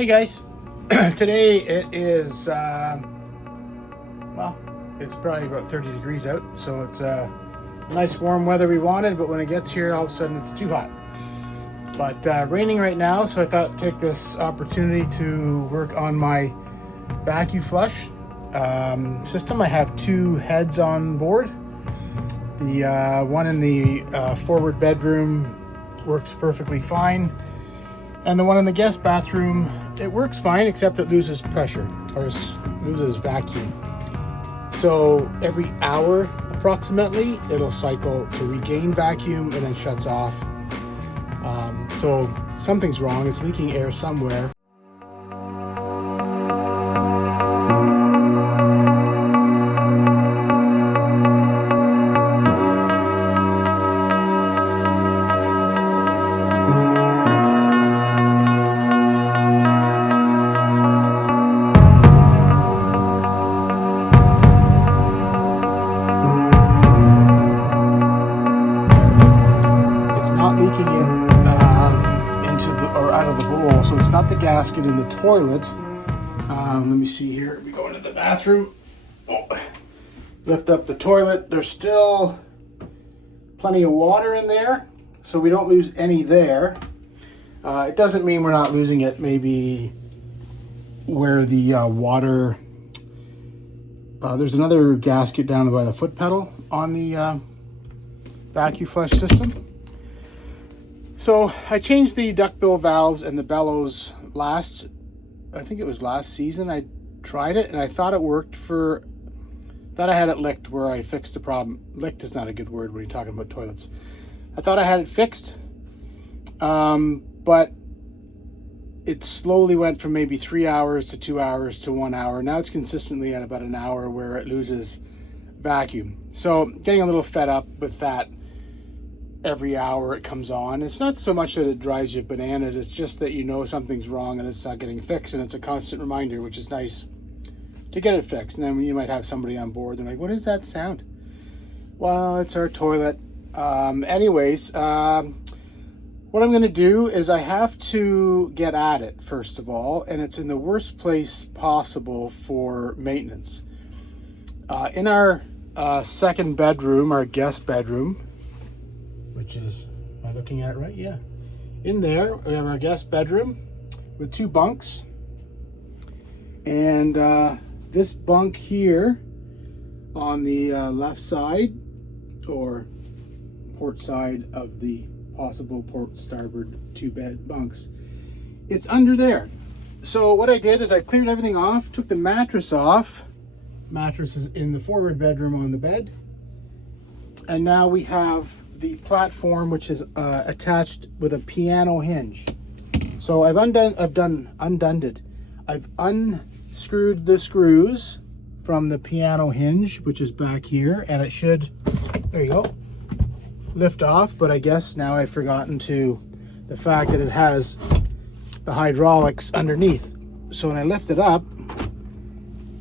Hey guys, today it is, well, it's probably about 30 degrees out, so it's nice warm weather we wanted, but when it gets here, all of a sudden it's too hot. But raining right now, so I thought I'd take this opportunity to work on my vacuum flush system. I have two heads on board. The one in the forward bedroom works perfectly fine. And the one in the guest bathroom, it works fine, except it loses pressure, or loses vacuum. So every hour, approximately, it'll cycle to regain vacuum and then shuts off. So something's wrong, it's leaking air somewhere. Leaking it into the or out of the bowl, so it's not the gasket in the toilet. Let me see here. We go into the bathroom. Lift up the toilet. There's still plenty of water in there, so we don't lose any there. It doesn't mean we're not losing it. Maybe where the water. There's another gasket down by the foot pedal on the vacuum flush system. So I changed the duckbill valves and the bellows I think it was last season. I tried it and I thought it worked thought I had it licked where I fixed the problem. Licked is not a good word when you're talking about toilets. I thought I had it fixed, but it slowly went from maybe 3 hours to 2 hours to 1 hour. Now it's consistently at about an hour where it loses vacuum. So getting a little fed up with that. Every hour it comes on. It's not so much that it drives you bananas, it's just that you know something's wrong and it's not getting fixed, and it's a constant reminder, which is nice to get it fixed. And then you might have somebody on board, they're like, what is that sound? Well, it's our toilet. Anyways, what I'm going to do is I have to get at it first of all, and it's in the worst place possible for maintenance. In our second bedroom, our guest bedroom, which is, am I looking at it right? Yeah. In there, we have our guest bedroom with two bunks. And this bunk here on the left side, or port side of the possible port starboard two bed bunks, it's under there. So what I did is I cleared everything off, took the mattress off. Mattress is in the forward bedroom on the bed. And now we have the platform, which is attached with a piano hinge. So I've unscrewed the screws from the piano hinge, which is back here, and it should, there you go, lift off. But I guess now I've forgotten the fact that it has the hydraulics underneath. So when I lift it up,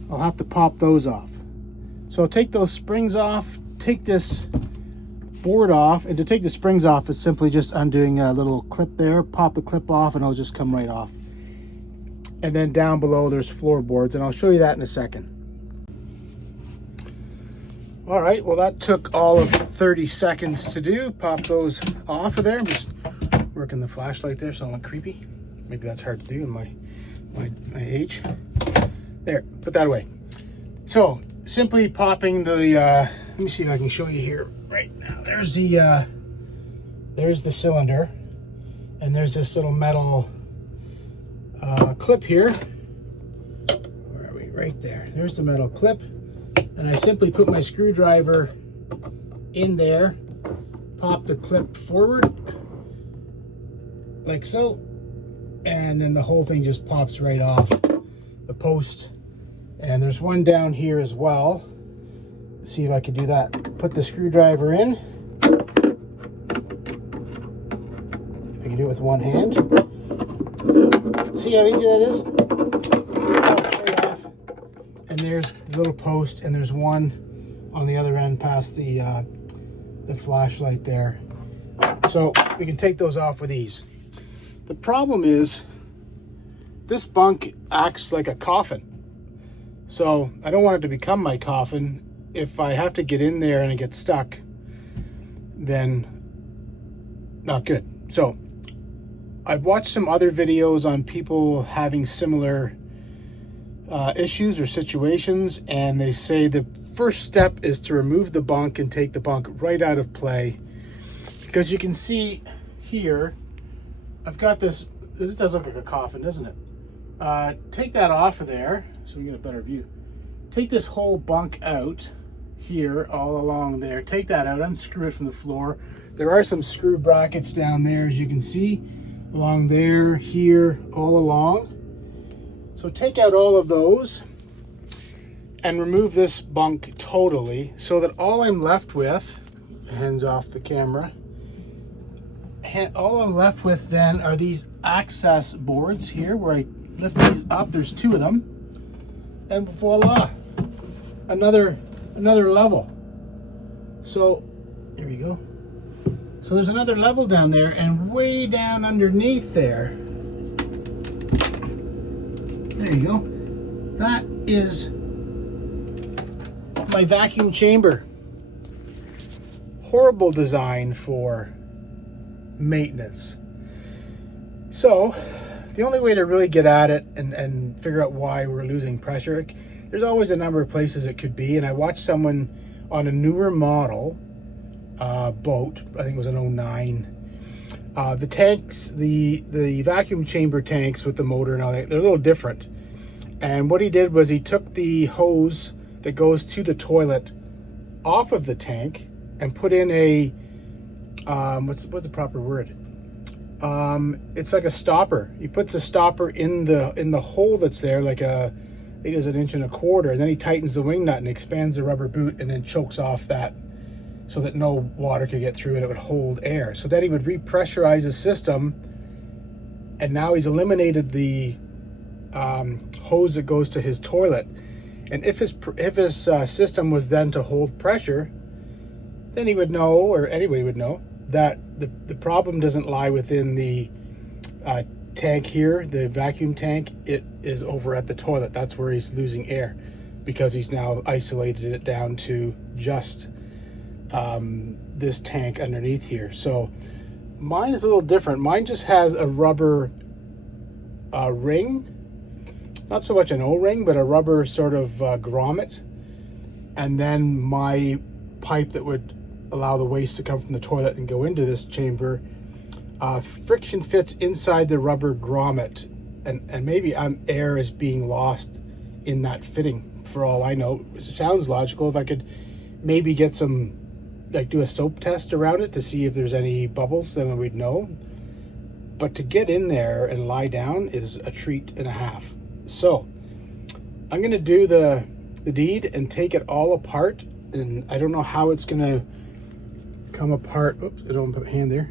I'll have to pop those off. So I'll take those springs off, take this board off, and to take the springs off, it's simply just undoing a little clip there, pop the clip off, and it'll just come right off. And then down below there's floorboards, and I'll show you that in a second. All right, well that took all of 30 seconds to do. Pop those off of there. I'm just working the flashlight there so I don't look creepy. Maybe that's hard to do in my age. There, put that away. So simply popping the let me see if I can show you here right now. There's the cylinder, and there's this little metal clip here. Where are we? Right there. There's the metal clip, and I simply put my screwdriver in there, pop the clip forward like so, and then the whole thing just pops right off the post. And there's one down here as well. Let's see if I can do that. Put the screwdriver in. If I can do it with one hand. See how easy that is? Pops right off. And there's the little post, and there's one on the other end past the flashlight there. So we can take those off with ease. The problem is this bunk acts like a coffin. So I don't want it to become my coffin. If I have to get in there and it gets stuck, then not good. So I've watched some other videos on people having similar issues or situations, and they say the first step is to remove the bunk and take the bunk right out of play, because you can see here I've got this does look like a coffin, doesn't it? Take that off of there so we get a better view. Take this whole bunk out here, all along there. Take that out, unscrew it from the floor. There are some screw brackets down there, as you can see, along there, here, all along. So take out all of those and remove this bunk totally, so that all I'm left with, hands off the camera, all I'm left with then are these access boards here, where I lift these up. There's two of them, and voila, another level. So here we go. So there's another level down there, and way down underneath there you go, that is my vacuum chamber. Horrible design for maintenance. So the only way to really get at it and figure out why we're losing pressure, there's always a number of places it could be. And I watched someone on a newer model boat, I think it was an 09. The tanks, the vacuum chamber tanks with the motor and all that, they're a little different. And what he did was he took the hose that goes to the toilet off of the tank and put in a what's the proper word? It's like a stopper. He puts a stopper in the hole that's there, like I think it's 1.25 inches, and then he tightens the wing nut and expands the rubber boot and then chokes off that, so that no water could get through and it would hold air. So then he would repressurize his system, and now he's eliminated the hose that goes to his toilet. And if his system was then to hold pressure, then he would know, or anybody would know, that the problem doesn't lie within the tank here, the vacuum tank. It is over at the toilet. That's where he's losing air, because he's now isolated it down to just this tank underneath here. So mine is a little different. Mine just has a rubber ring, not so much an O-ring, but a rubber sort of grommet, and then my pipe that would allow the waste to come from the toilet and go into this chamber. Friction fits inside the rubber grommet, and maybe air is being lost in that fitting, for all I know. It sounds logical. If I could maybe get some, like, do a soap test around it to see if there's any bubbles, then we'd know. But to get in there and lie down is a treat and a half. So I'm going to do the deed and take it all apart, and I don't know how it's going to come apart. Oops, I don't put my hand there,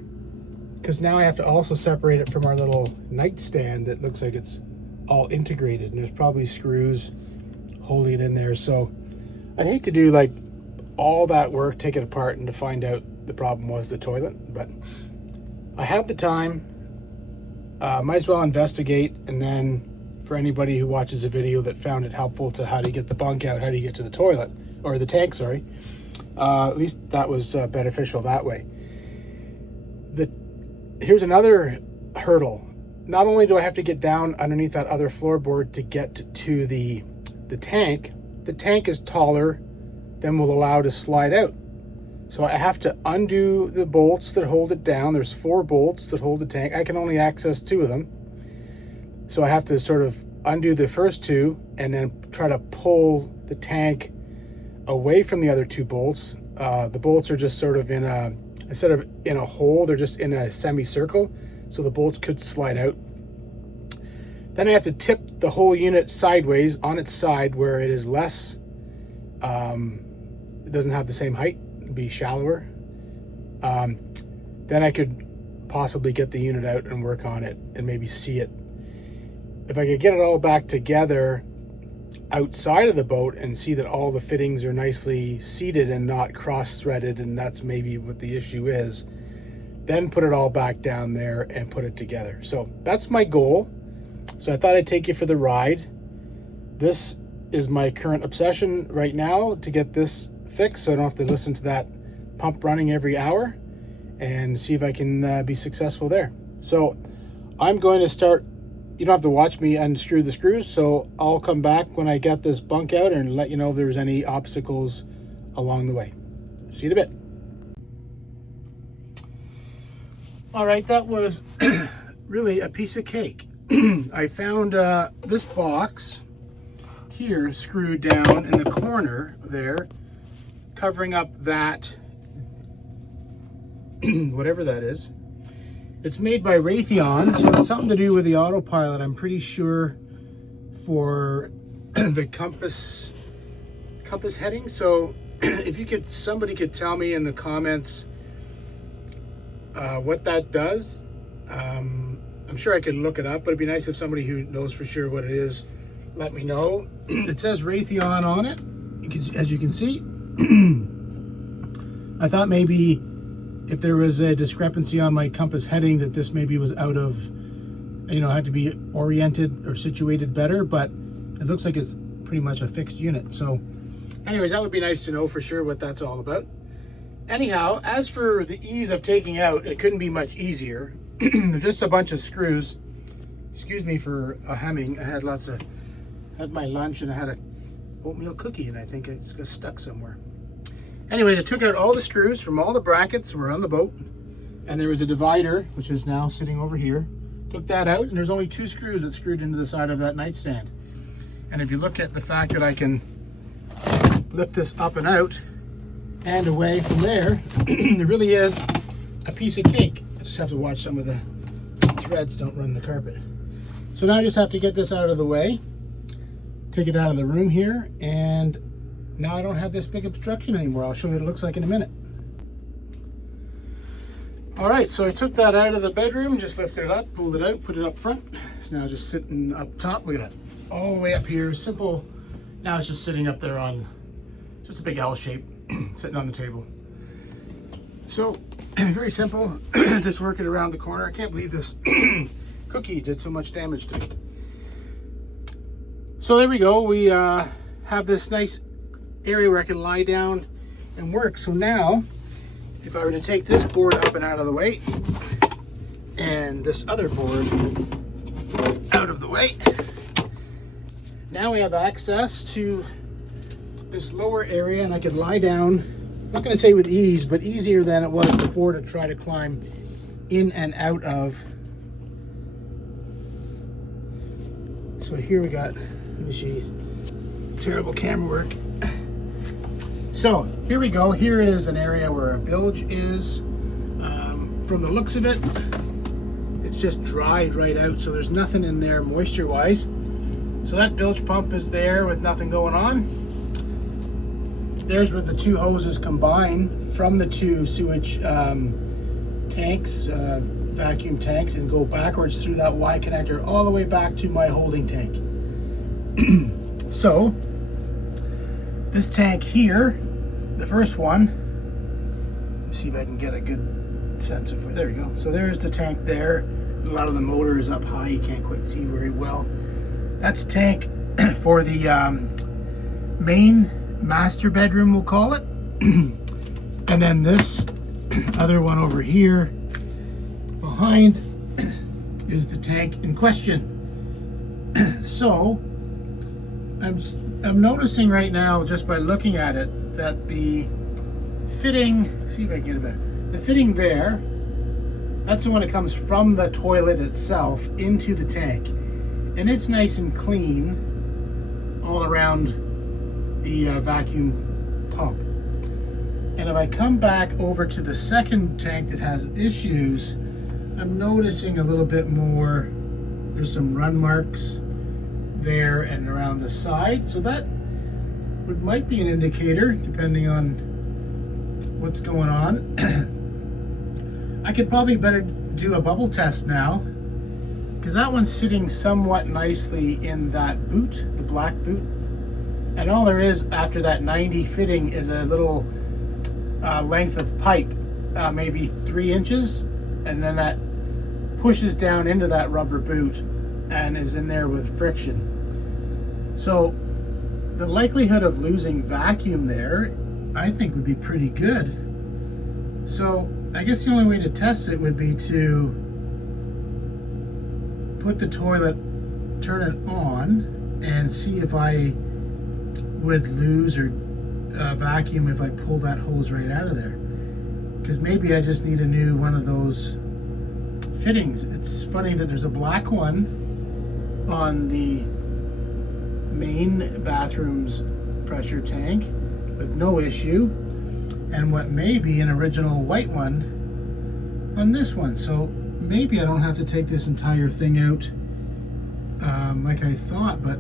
because now I have to also separate it from our little nightstand that looks like it's all integrated, and there's probably screws holding it in there. So I'd hate to do like all that work, take it apart, and to find out the problem was the toilet. But I have the time, might as well investigate. And then for anybody who watches a video that found it helpful to how to get the bunk out, how do you get to the toilet, or the tank, sorry, at least that was beneficial that way. Here's another hurdle. Not only do I have to get down underneath that other floorboard to get to the tank is taller than will allow to slide out. So I have to undo the bolts that hold it down. There's 4 bolts that hold the tank. I can only access 2 of them. So I have to sort of undo the first 2 and then try to pull the tank away from the other 2 bolts. The bolts are just sort of instead of in a hole, they're just in a semicircle, so the bolts could slide out. Then I have to tip the whole unit sideways on its side, where it is less, it doesn't have the same height, it'd be shallower. Then I could possibly get the unit out and work on it and maybe see it. If I could get it all back together outside of the boat and see that all the fittings are nicely seated and not cross-threaded, and that's maybe what the issue is, then put it all back down there and put it together. So that's my goal. So I thought I'd take you for the ride. This is my current obsession right now, to get this fixed so I don't have to listen to that pump running every hour, and see if I can be successful there. So I'm going to start. You don't have to watch me unscrew the screws, so I'll come back when I get this bunk out and let you know if there's any obstacles along the way. See you in a bit. All right, that was really a piece of cake. I found this box here screwed down in the corner there, covering up that whatever that is. It's made by Raytheon, so it's something to do with the autopilot, I'm pretty sure, for the compass heading. So if somebody could tell me in the comments what that does. I'm sure I could look it up, but it'd be nice if somebody who knows for sure what it is let me know. It says Raytheon on it, as you can see. I thought maybe if there was a discrepancy on my compass heading, that this maybe was out of, had to be oriented or situated better, but it looks like it's pretty much a fixed unit. So anyways, that would be nice to know for sure what that's all about. Anyhow, as for the ease of taking out, it couldn't be much easier. There's just a bunch of screws. Excuse me for a hemming. I had my lunch and I had a oatmeal cookie, and I think it's got stuck somewhere. Anyways, I took out all the screws from all the brackets that were on the boat, and there was a divider, which is now sitting over here. Took that out, and there's only 2 screws that screwed into the side of that nightstand. And if you look at the fact that I can lift this up and out and away from there, it really is a piece of cake. I just have to watch some of the threads don't run the carpet. So now I just have to get this out of the way, take it out of the room here, and now I don't have this big obstruction anymore. I'll show you what it looks like in a minute. All right, so I took that out of the bedroom, just lifted it up, pulled it out, put it up front. It's now just sitting up top. Look at that, all the way up here, simple. Now it's just sitting up there on just a big L shape, sitting on the table. So very simple, just work it around the corner. I can't believe this cookie did so much damage to me. So there we go. We have this nice area where I can lie down and work. So now, if I were to take this board up and out of the way, and this other board out of the way, now we have access to this lower area, and I could lie down, I'm not going to say with ease, but easier than it was before to try to climb in and out of. So here we got, let me see, terrible camera work. So here we go. Here is an area where a bilge is. From the looks of it, it's just dried right out, so there's nothing in there moisture wise. So that bilge pump is there with nothing going on. There's where the 2 hoses combine from the 2 sewage tanks, vacuum tanks, and go backwards through that Y connector all the way back to my holding tank. So this tank here, the first one, let me see if I can get a good sense of, there we go. So there's the tank there. A lot of the motor is up high, you can't quite see very well. That's tank for the main master bedroom, we'll call it. And then this other one over here behind is the tank in question. So I'm noticing right now, just by looking at it, that the fitting, see if I can get it better, the fitting there, that's the one that comes from the toilet itself into the tank, and it's nice and clean all around the vacuum pump. And if I come back over to the second tank that has issues, I'm noticing a little bit more, there's some run marks there and around the side, so that might be an indicator depending on what's going on. I could probably better do a bubble test now, because that one's sitting somewhat nicely in that boot, the black boot, and all there is after that 90 fitting is a little length of pipe, maybe 3 inches, and then that pushes down into that rubber boot and is in there with friction. So the likelihood of losing vacuum there, I think, would be pretty good. So I guess the only way to test it would be to put the toilet, turn it on, and see if I would lose or vacuum if I pull that hose right out of there. Because maybe I just need a new one of those fittings. It's funny that there's a black one on the main bathroom's pressure tank with no issue, and what may be an original white one on this one. So maybe I don't have to take this entire thing out like I thought. But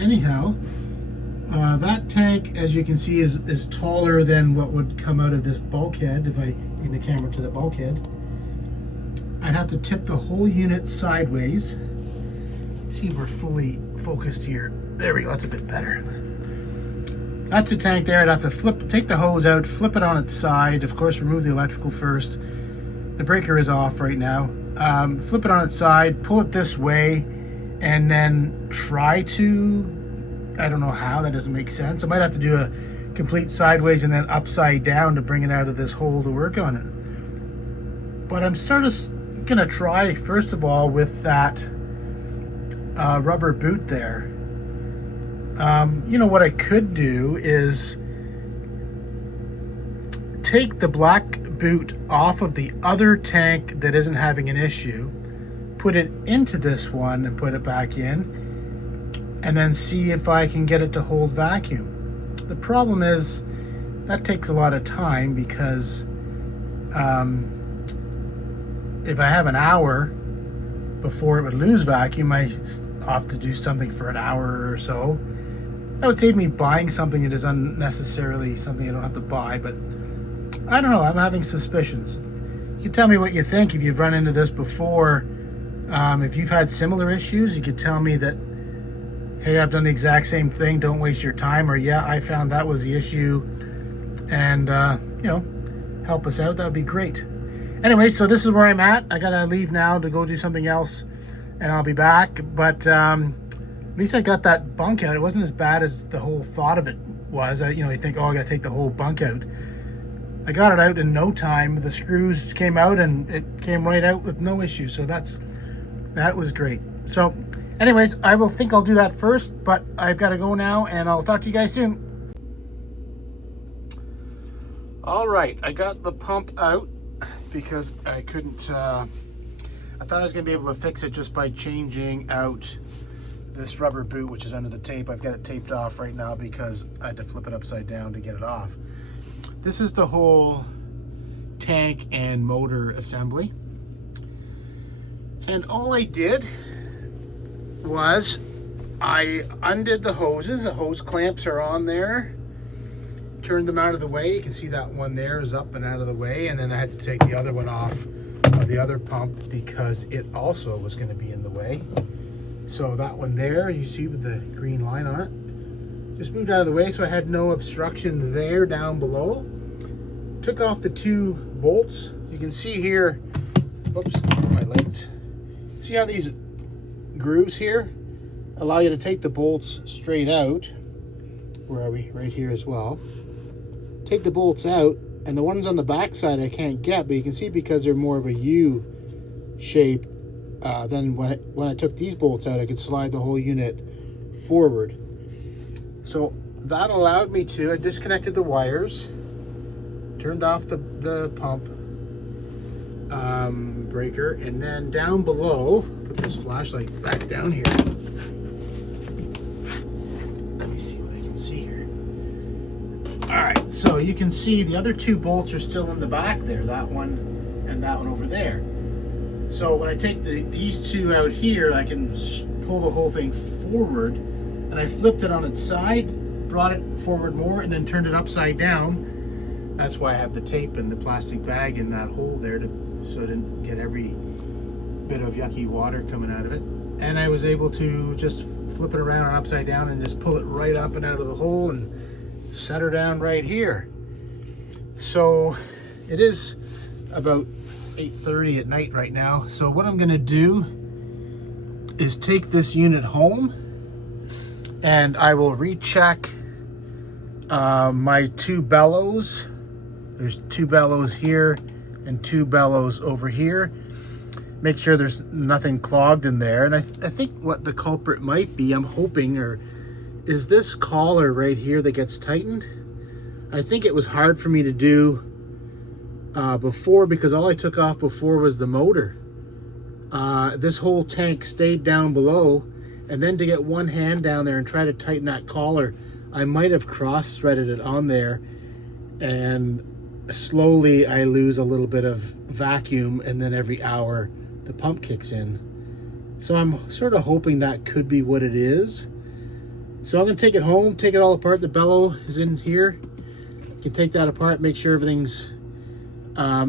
anyhow, that tank, as you can see, is taller than what would come out of this bulkhead. If I bring the camera to the bulkhead, I'd have to tip the whole unit sideways. Let's see if we're fully focused here. There we go, that's a bit better. That's a tank there. I'd have to take the hose out, flip it on its side. Of course, remove the electrical first. The breaker is off right now. Flip it on its side, pull it this way, and then try to, I don't know how, that doesn't make sense. I might have to do a complete sideways and then upside down to bring it out of this hole to work on it. But I'm sort of gonna try, first of all, with that rubber boot there. You know, what I could do is take the black boot off of the other tank that isn't having an issue, put it into this one and put it back in, and then see if I can get it to hold vacuum. The problem is that takes a lot of time, because if I have an hour before it would lose vacuum, I have to do something for an hour or so. That would save me buying something that is unnecessarily something I don't have to buy. But I don't know, I'm having suspicions. You can tell me what you think if you've run into this before. If you've had similar issues, you could tell me that, hey, I've done the exact same thing, don't waste your time, or yeah, I found that was the issue, and you know, help us out. That would be great. Anyway, so this is where I'm at. I gotta leave now to go do something else, and I'll be back. But at least I got that bunk out. It wasn't as bad as the whole thought of it was. You know, you think, oh, I gotta take the whole bunk out. I got it out in no time. The screws came out and it came right out with no issue. So that was great. So anyways, I will think I'll do that first, but I've got to go now, and I'll talk to you guys soon. All right, I got the pump out because I couldn't, I thought I was gonna be able to fix it just by changing out this rubber boot, which is under the tape. I've got it taped off right now because I had to flip it upside down to get it off. This is the whole tank and motor assembly. And all I did was I undid the hoses. The hose clamps are on there. Turned them out of the way. You can see that one there is up and out of the way. And then I had to take the other one off of the other pump because it also was going to be in the way. So that one there, you see with the green line on it, just moved out of the way so I had no obstruction there down below. Took off the two bolts. You can see here, whoops, my legs. See how these grooves here allow you to take the bolts straight out. Where are we? Right here as well. Take the bolts out, and the ones on the back side I can't get, but you can see because they're more of a U shape, then when I took these bolts out, I could slide the whole unit forward. So that allowed me to, I disconnected the wires, turned off the pump breaker, and then down below, put this flashlight back down here. Let me see what I can see here. All right, so you can see the other two bolts are still in the back there, that one and that one over there. So when I take these two out here, I can pull the whole thing forward, and I flipped it on its side, brought it forward more, and then turned it upside down. That's why I have the tape and the plastic bag in that hole there, so I didn't get every bit of yucky water coming out of it. And I was able to just flip it around and upside down and just pull it right up and out of the hole and set her down right here. So it is about 8:30 at night right now. So what I'm gonna do is take this unit home and I will recheck my two bellows. There's two bellows here and two bellows over here. Make sure there's nothing clogged in there. And I think what the culprit might be, I'm hoping, or is this collar right here that gets tightened. I think it was hard for me to do before because all I took off before was the motor. This whole tank stayed down below, and then to get one hand down there and try to tighten that collar, I might have cross-threaded it on there, and slowly I lose a little bit of vacuum, and then every hour the pump kicks in. So I'm sort of hoping that could be what it is. So I'm going to take it home, take it all apart. The bellow is in here. You can take that apart, make sure everything's...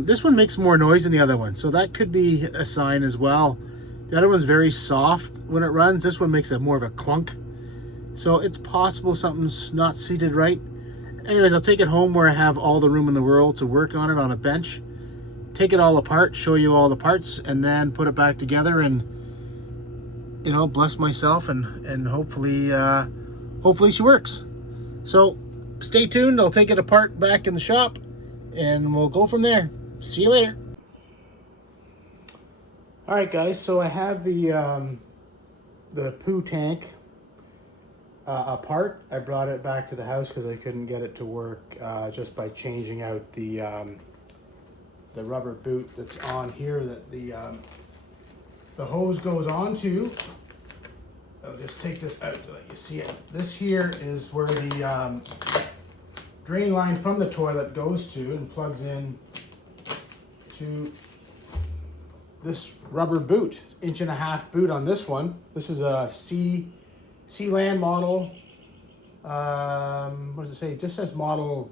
this one makes more noise than the other one, so that could be a sign as well. The other one's very soft when it runs. This one makes more of a clunk. So it's possible something's not seated right. Anyways, I'll take it home where I have all the room in the world to work on it on a bench. Take it all apart, show you all the parts, and then put it back together and, you know, bless myself and hopefully she works. So stay tuned. I'll take it apart back in the shop and we'll go from there. See you later. All right, guys. So I have the poo tank apart. I brought it back to the house because I couldn't get it to work just by changing out the rubber boot that's on here that the hose goes onto. I'll just take this out to let you see it. This here is where the drain line from the toilet goes to and plugs in to this rubber boot. It's 1.5 inch boot on this one. This is a Sealand model. What does it say? It just says model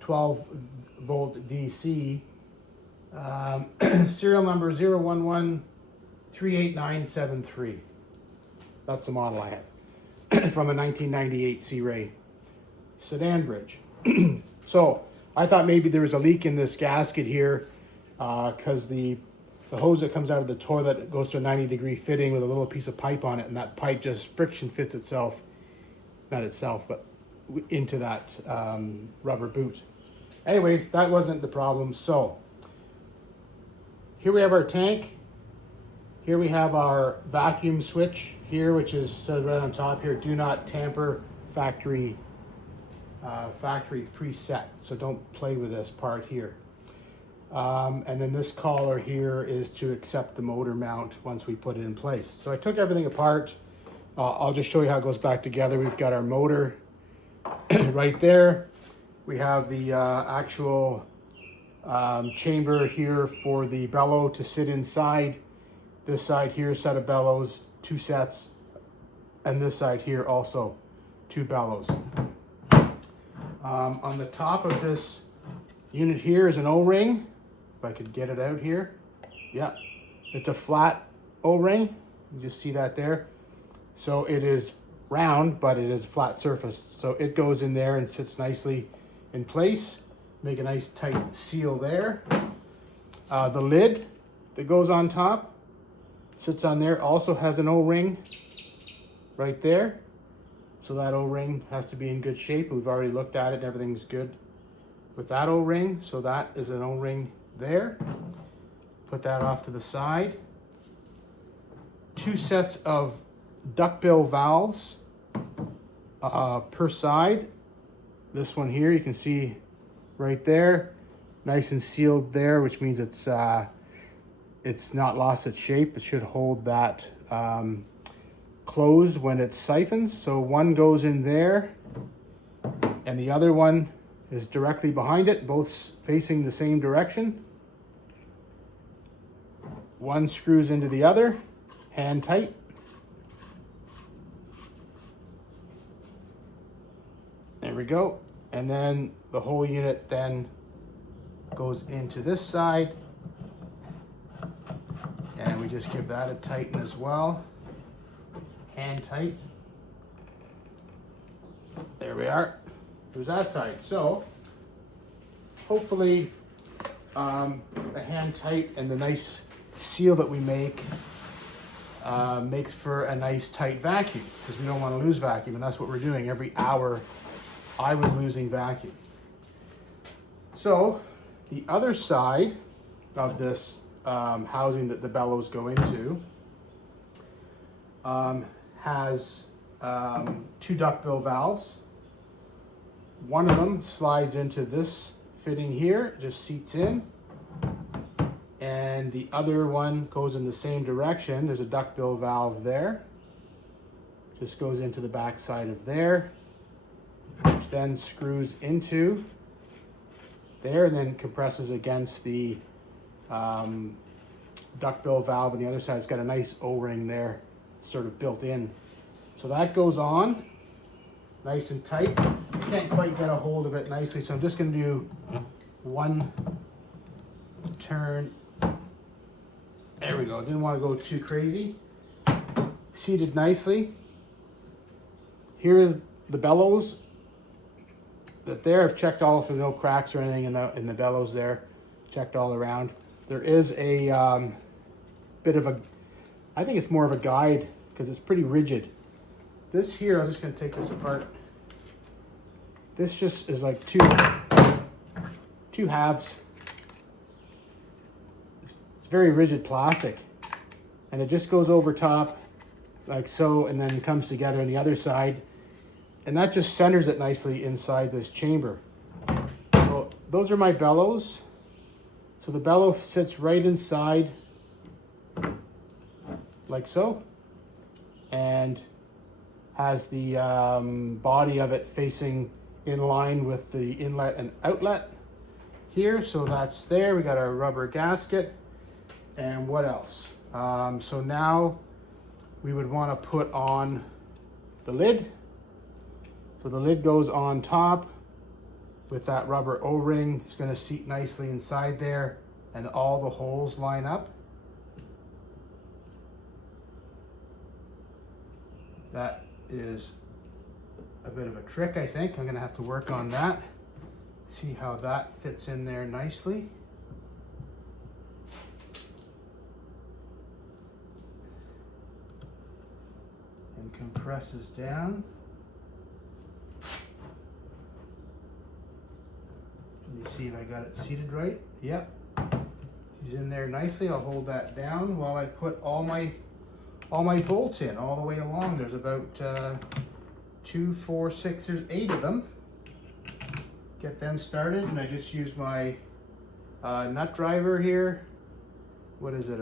12 volt DC. Serial number 011-38973. That's the model I have from a 1998 Sea Ray sedan bridge. So I thought maybe there was a leak in this gasket here because the hose that comes out of the toilet goes to a 90-degree fitting with a little piece of pipe on it, and that pipe just friction fits itself, not itself, but into that rubber boot. Anyways, that wasn't the problem. So here we have our tank. Here we have our vacuum switch here, which is said right on top here, do not tamper, factory preset. So don't play with this part here. And then this collar here is to accept the motor mount once we put it in place. So I took everything apart. I'll just show you how it goes back together. We've got our motor right there. We have the actual chamber here for the bellow to sit inside. This side here, set of bellows, 2 sets. And this side here also, 2 bellows. On the top of this unit here is an O-ring. If I could get it out here. Yeah, it's a flat O-ring. You just see that there. So it is round, but it is flat surface. So it goes in there and sits nicely in place. Make a nice tight seal there. The lid that goes on top sits on there, also has an O-ring right there. So that O-ring has to be in good shape. We've already looked at it, everything's good with that O-ring. So that is an O-ring there. Put that off to the side. 2 sets of duckbill valves per side. This one here, you can see right there, nice and sealed there, which means it's not lost its shape. It should hold that closed when it siphons. So one goes in there and the other one is directly behind it, both facing the same direction. One screws into the other, hand tight. There we go. And then the whole unit then goes into this side. And we just give that a tighten as well. Hand tight. There we are. There's that side. So hopefully the hand tight and the nice seal that we make makes for a nice tight vacuum, because we don't want to lose vacuum, and that's what we're doing. Every hour I was losing vacuum. So the other side of this housing that the bellows go into has 2 duckbill valves. One of them slides into this fitting here, just seats in, and the other one goes in the same direction. There's a duckbill valve there, just goes into the back side of there, which then screws into there and then compresses against the duckbill valve, and the other side's got a nice O-ring there sort of built in. So that goes on nice and tight. I can't quite get a hold of it nicely, so I'm just going to do one turn. There we go. Didn't want to go too crazy. Seated nicely. Here is the bellows. That there, I've checked all if there's no cracks or anything in the bellows there. Checked all around. There is a bit of a, I think it's more of a guide because it's pretty rigid. This here, I'm just going to take this apart. This just is like two halves. It's very rigid plastic, and it just goes over top like so, and then comes together on the other side, and that just centers it nicely inside this chamber. So those are my bellows. So the bellow sits right inside like so, and has the body of it facing in line with the inlet and outlet here. So that's there. We got our rubber gasket. And what else? So now we would want to put on the lid. So the lid goes on top with that rubber O-ring. It's going to seat nicely inside there, and all the holes line up. That is a bit of a trick, I think. I'm going to have to work on that. See how that fits in there nicely. And compresses down. Let me see if I got it seated right. Yep. She's in there nicely. I'll hold that down while I put all my bolts in all the way along. There's about 2, 4, 6, there's 8 of them. Get them started, and I just use my nut driver here. What is it?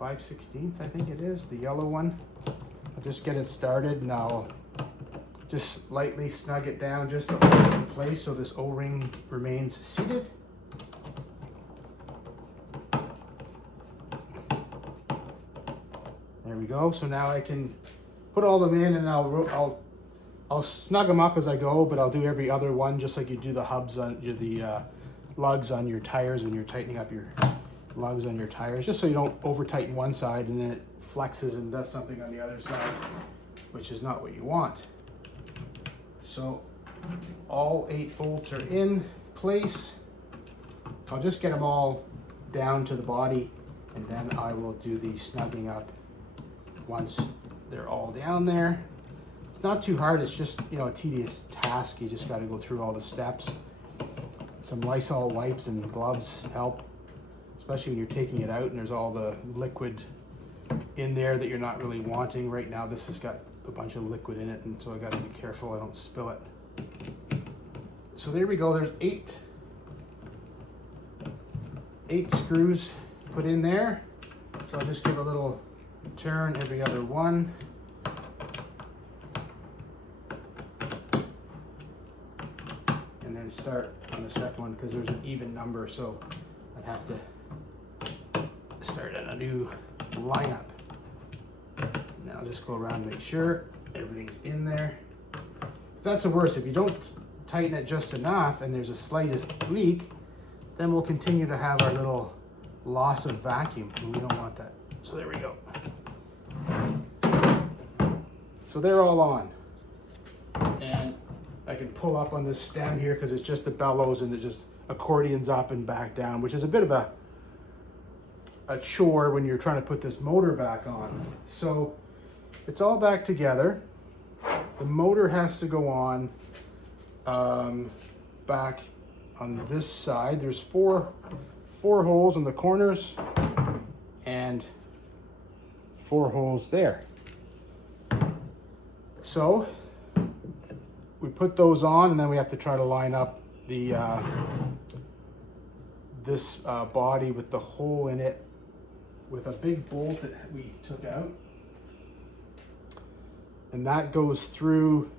5/16, I think it is, the yellow one. I'll just get it started, and I'll just lightly snug it down just to hold it in place so this O-ring remains seated. There we go. So now I can put all them in, and I'll snug them up as I go, but I'll do every other one just like you do the hubs on the lugs on your tires when you're tightening up your lugs on your tires, just so you don't over tighten one side and then it flexes and does something on the other side, which is not what you want. So all 8 bolts are in place. I'll just get them all down to the body, and then I will do the snugging up once they're all down there. It's not too hard, it's just, you know, a tedious task. You just got to go through all the steps. Some Lysol wipes and gloves help, especially when you're taking it out and there's all the liquid in there that you're not really wanting. Right now this has got a bunch of liquid in it, and so I got to be careful I don't spill it. So there we go. There's 8 screws put in there. So I'll just give a little turn every other one. And then start on the second one because there's an even number, so I'd have to start at a new lineup. Now I'll just go around and make sure everything's in there. That's the worst. If you don't tighten it just enough and there's a slightest leak, then we'll continue to have our little loss of vacuum, and we don't want that. So there we go. So they're all on, and I can pull up on this stem here because it's just the bellows, and it just accordions up and back down, which is a bit of a a chore when you're trying to put this motor back on. So it's all back together. The motor has to go on back on this side. There's four holes in the corners and 4 holes there. So we put those on, and then we have to try to line up the this body with the hole in it with a big bolt that we took out, and that goes through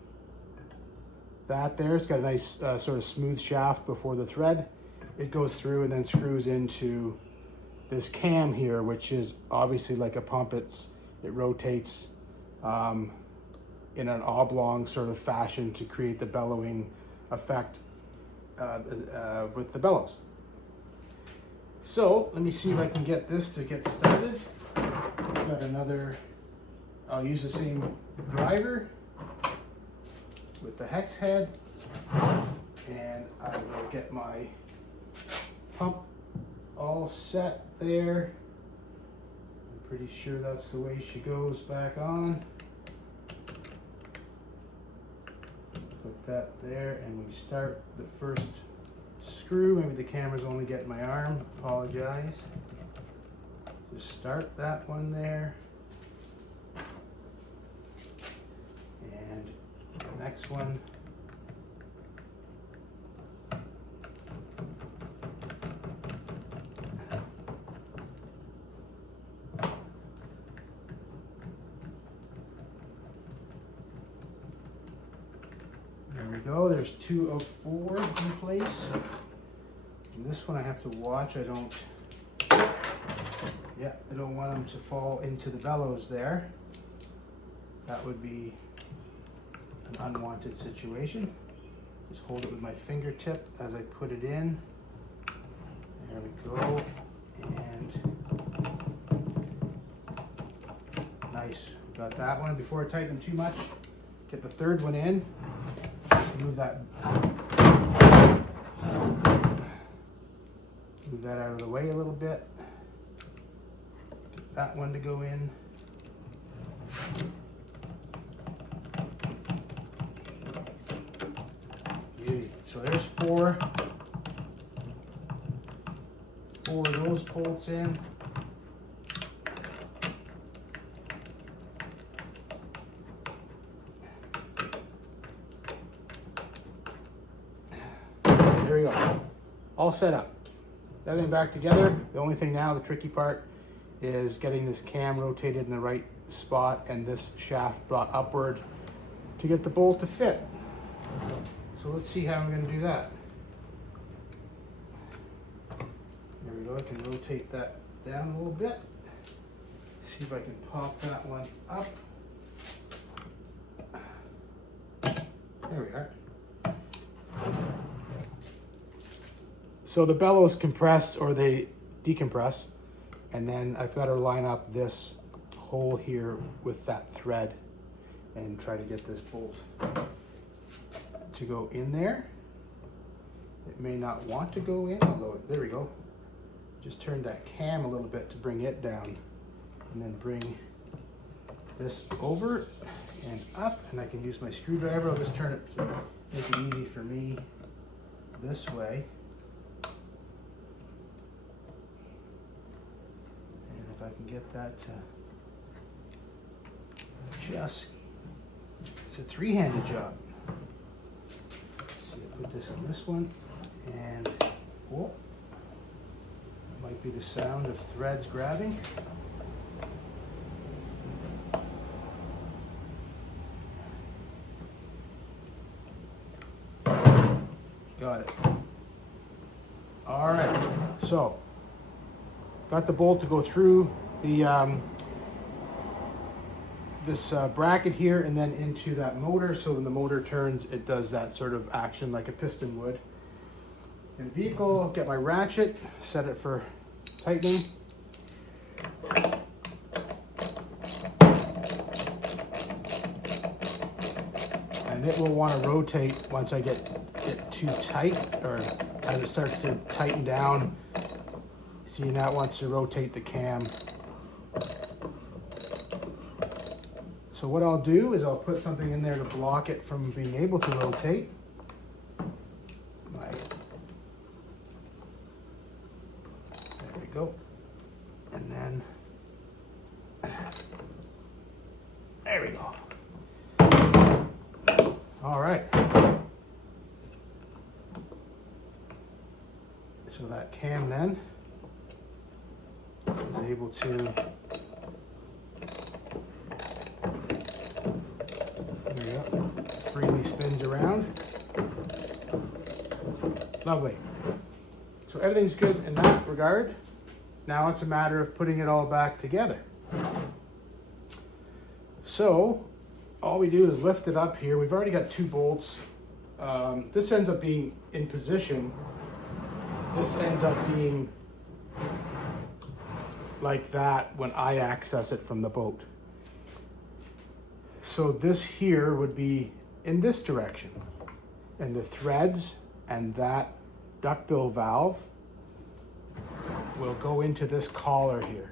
that there. It's got a nice sort of smooth shaft before the thread. It goes through and then screws into this cam here, which is obviously like a pump. It rotates in an oblong sort of fashion to create the bellowing effect with the bellows. So let me see if I can get this to get started. Got another, I'll use the same driver with the hex head, and I will get my pump all set there. I'm pretty sure that's the way she goes back on. Put that there, and we start the first screw. Maybe the camera's only getting my arm, apologize. Just start that one there. And the next one. There we go, there's 2 of 4 in place. And this one I have to watch, I don't want them to fall into the bellows there. That would be an unwanted situation. Just hold it with my fingertip as I put it in. There we go. And nice, got that one. Before I tighten them too much, get the third one in. Move that out of the way a little bit. Get that one to go in. Beauty. So there's 4 of those bolts in. There we go. All set up. Everything back together. The only thing now, the tricky part, is getting this cam rotated in the right spot and this shaft brought upward to get the bolt to fit. So let's see how I'm going to do that. There we go. I can rotate that down a little bit. See if I can pop that one up. There we are. So the bellows compress, or they decompress, and then I've got to line up this hole here with that thread and try to get this bolt to go in there. It may not want to go in, although, there we go. Just turn that cam a little bit to bring it down, and then bring this over and up, and I can use my screwdriver. I'll just turn it to make it easy for me this way. I can get that to just, it's a 3-handed job. Let's see, I put this on this one, and oh, that might be the sound of threads grabbing. Got it. All right, so got the bolt to go through the this bracket here and then into that motor. So when the motor turns, it does that sort of action like a piston would. In vehicle, I'll get my ratchet, set it for tightening. And it will want to rotate once I get it too tight, or as it starts to tighten down. See, now it wants to rotate the cam. So what I'll do is I'll put something in there to block it from being able to rotate. There we go. And then, there we go. All right. So that cam then is able to, there we go, freely spins around. Lovely. So everything's good in that regard. Now it's a matter of putting it all back together. So all we do is lift it up here. We've already got 2 bolts. This ends up being in position. This ends up being like that when I access it from the boat. So this here would be in this direction. And the threads and that duckbill valve will go into this collar here.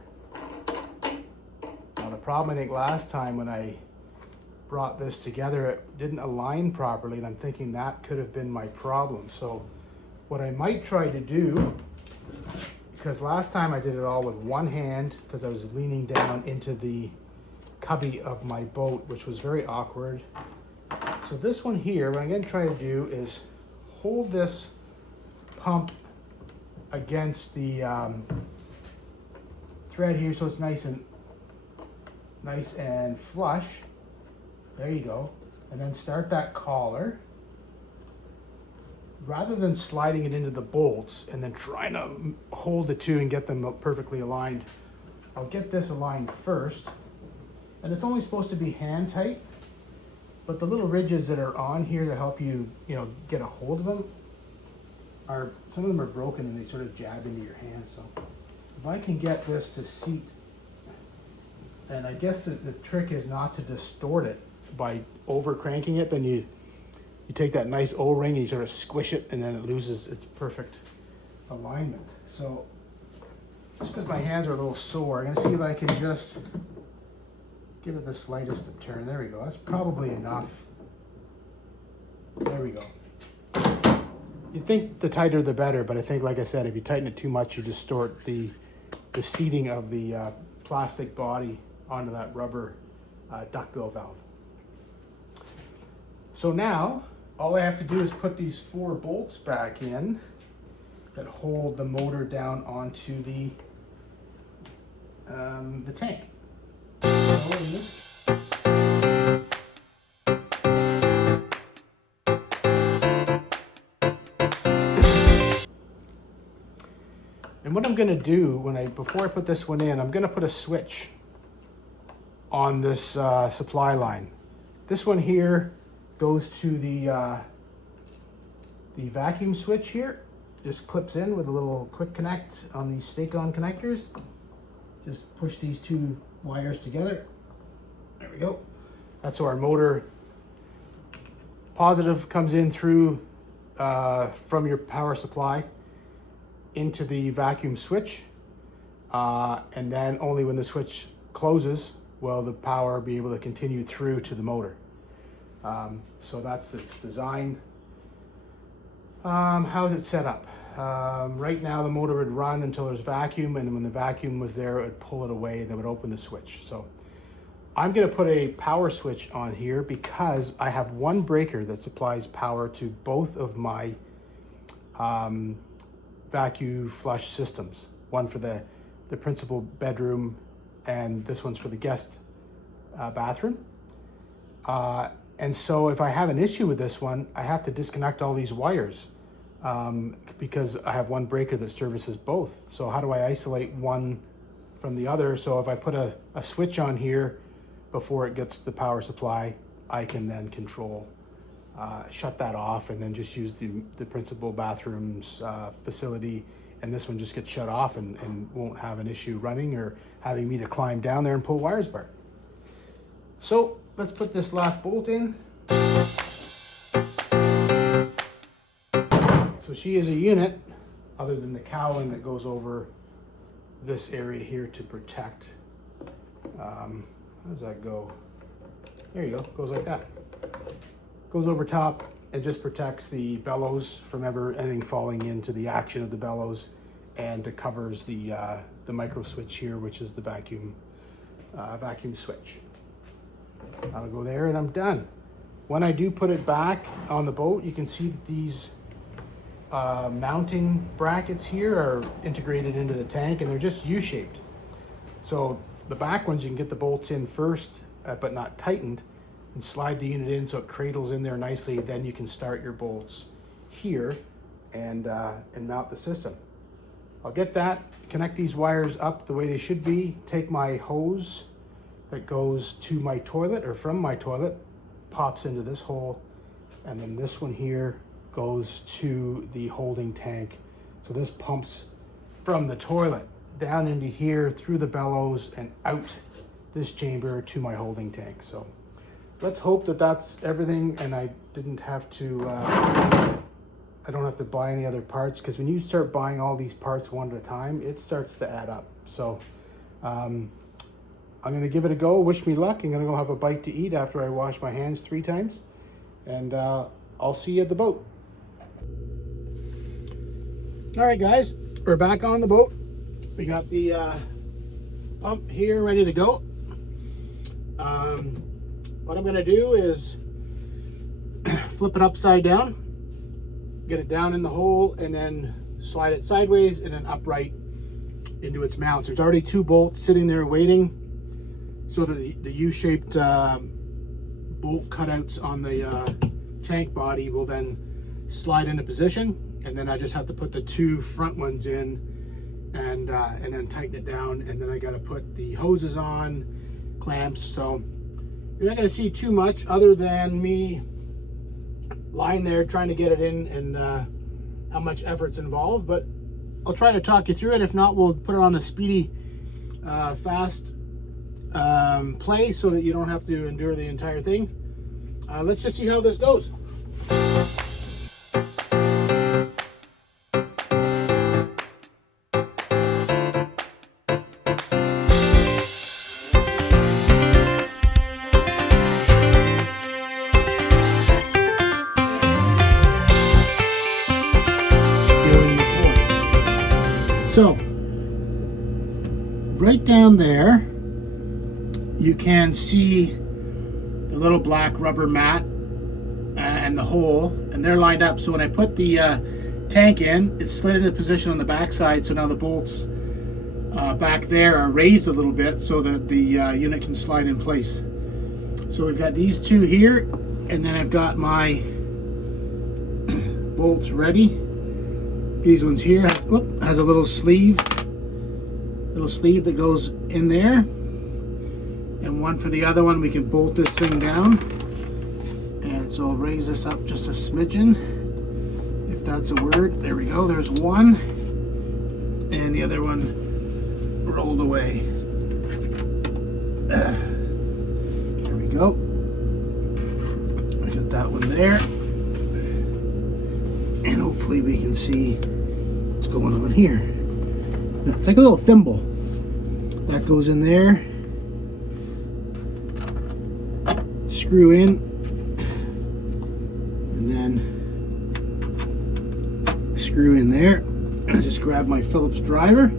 Now the problem I think last time when I brought this together, it didn't align properly, and I'm thinking that could have been my problem. So what I might try to do, because last time I did it all with one hand because I was leaning down into the cubby of my boat, which was very awkward. So this one here, what I'm going to try to do is hold this pump against the thread here so it's nice and flush. There you go. And then start that collar. Rather than sliding it into the bolts and then trying to hold the two and get them perfectly aligned, I'll get this aligned first. And it's only supposed to be hand tight, but the little ridges that are on here to help you, get a hold of them some of them are broken and they sort of jab into your hand. So if I can get this to seat, and I guess the trick is not to distort it by over cranking it, then you take that nice O-ring and you sort of squish it and then it loses its perfect alignment. So just because my hands are a little sore, I'm gonna see if I can just give it the slightest of turn. There we go, that's probably enough. There we go. You'd think the tighter the better, but I think, like I said, if you tighten it too much, you distort the seating of the plastic body onto that rubber duckbill valve. So now, all I have to do is put these 4 bolts back in that hold the motor down onto the tank. And what I'm going to do before I put this one in, I'm going to put a switch on this supply line. This one here goes to the vacuum switch here. Just clips in with a little quick connect on these stake-on connectors. Just push these 2 wires together. There we go. That's how our motor positive comes in through from your power supply into the vacuum switch, and then only when the switch closes will the power be able to continue through to the motor. So that's its design. How is it set up? Right now the motor would run until there's vacuum, and when the vacuum was there, it would pull it away and then would open the switch. So I'm going to put a power switch on here because I have one breaker that supplies power to both of my vacuum flush systems. One for the principal bedroom, and this one's for the guest bathroom. And so if I have an issue with this one, I have to disconnect all these wires because I have one breaker that services both. So how do I isolate one from the other? So if I put a switch on here before it gets the power supply, I can then control, shut that off, and then just use the principal bathroom's facility, and this one just gets shut off and won't have an issue running or having me to climb down there and pull wires apart. So let's put this last bolt in. So she is a unit, other than the cowling that goes over this area here to protect. How does that go? There you go, goes like that. Goes over top. It just protects the bellows from anything falling into the action of the bellows, and it covers the micro switch here, which is the vacuum switch. That'll go there, and I'm done. When I do put it back on the boat, you can see that these mounting brackets here are integrated into the tank, and they're just U-shaped. So the back ones, you can get the bolts in first, but not tightened, and slide the unit in so it cradles in there nicely. Then you can start your bolts here and mount the system. I'll get that, connect these wires up the way they should be, take my hose that goes to my toilet or from my toilet, pops into this hole, and then this one here goes to the holding tank. So this pumps from the toilet down into here through the bellows and out this chamber to my holding tank. So let's hope that that's everything, and I didn't have to I don't have to buy any other parts, because when you start buying all these parts one at a time, it starts to add up. So I'm gonna give it a go. Wish me luck. I'm gonna go have a bite to eat after I wash my hands 3 times, and I'll see you at the boat. All right, guys, we're back on the boat. We got the pump here ready to go. What I'm gonna do is flip it upside down, get it down in the hole, and then slide it sideways and then upright into its mounts. There's already 2 bolts sitting there waiting, so that the U-shaped bolt cutouts on the tank body will then slide into position, and then I just have to put the 2 front ones in and then tighten it down, and then I got to put the hoses on, clamps. So you're not going to see too much other than me lying there trying to get it in, and how much effort's involved, but I'll try to talk you through it. If not, we'll put it on a speedy fast play so that you don't have to endure the entire thing. Let's just see how this goes. So, right down there, you can see the little black rubber mat and the hole, and they're lined up. So when I put the tank in, it's slid into position on the back side, so now the bolts back there are raised a little bit so that the unit can slide in place. So we've got these 2 here, and then I've got my bolts ready. These ones here has a little sleeve that goes in there, and one for the other one. We can bolt this thing down, and so I'll raise this up just a smidgen, if that's a word. There we go, there's one, and the other one rolled away. There we go. I got that one there, and hopefully we can see what's going on here. It's like a little thimble that goes in there. Screw in, and then screw in there. I just grab my Phillips driver,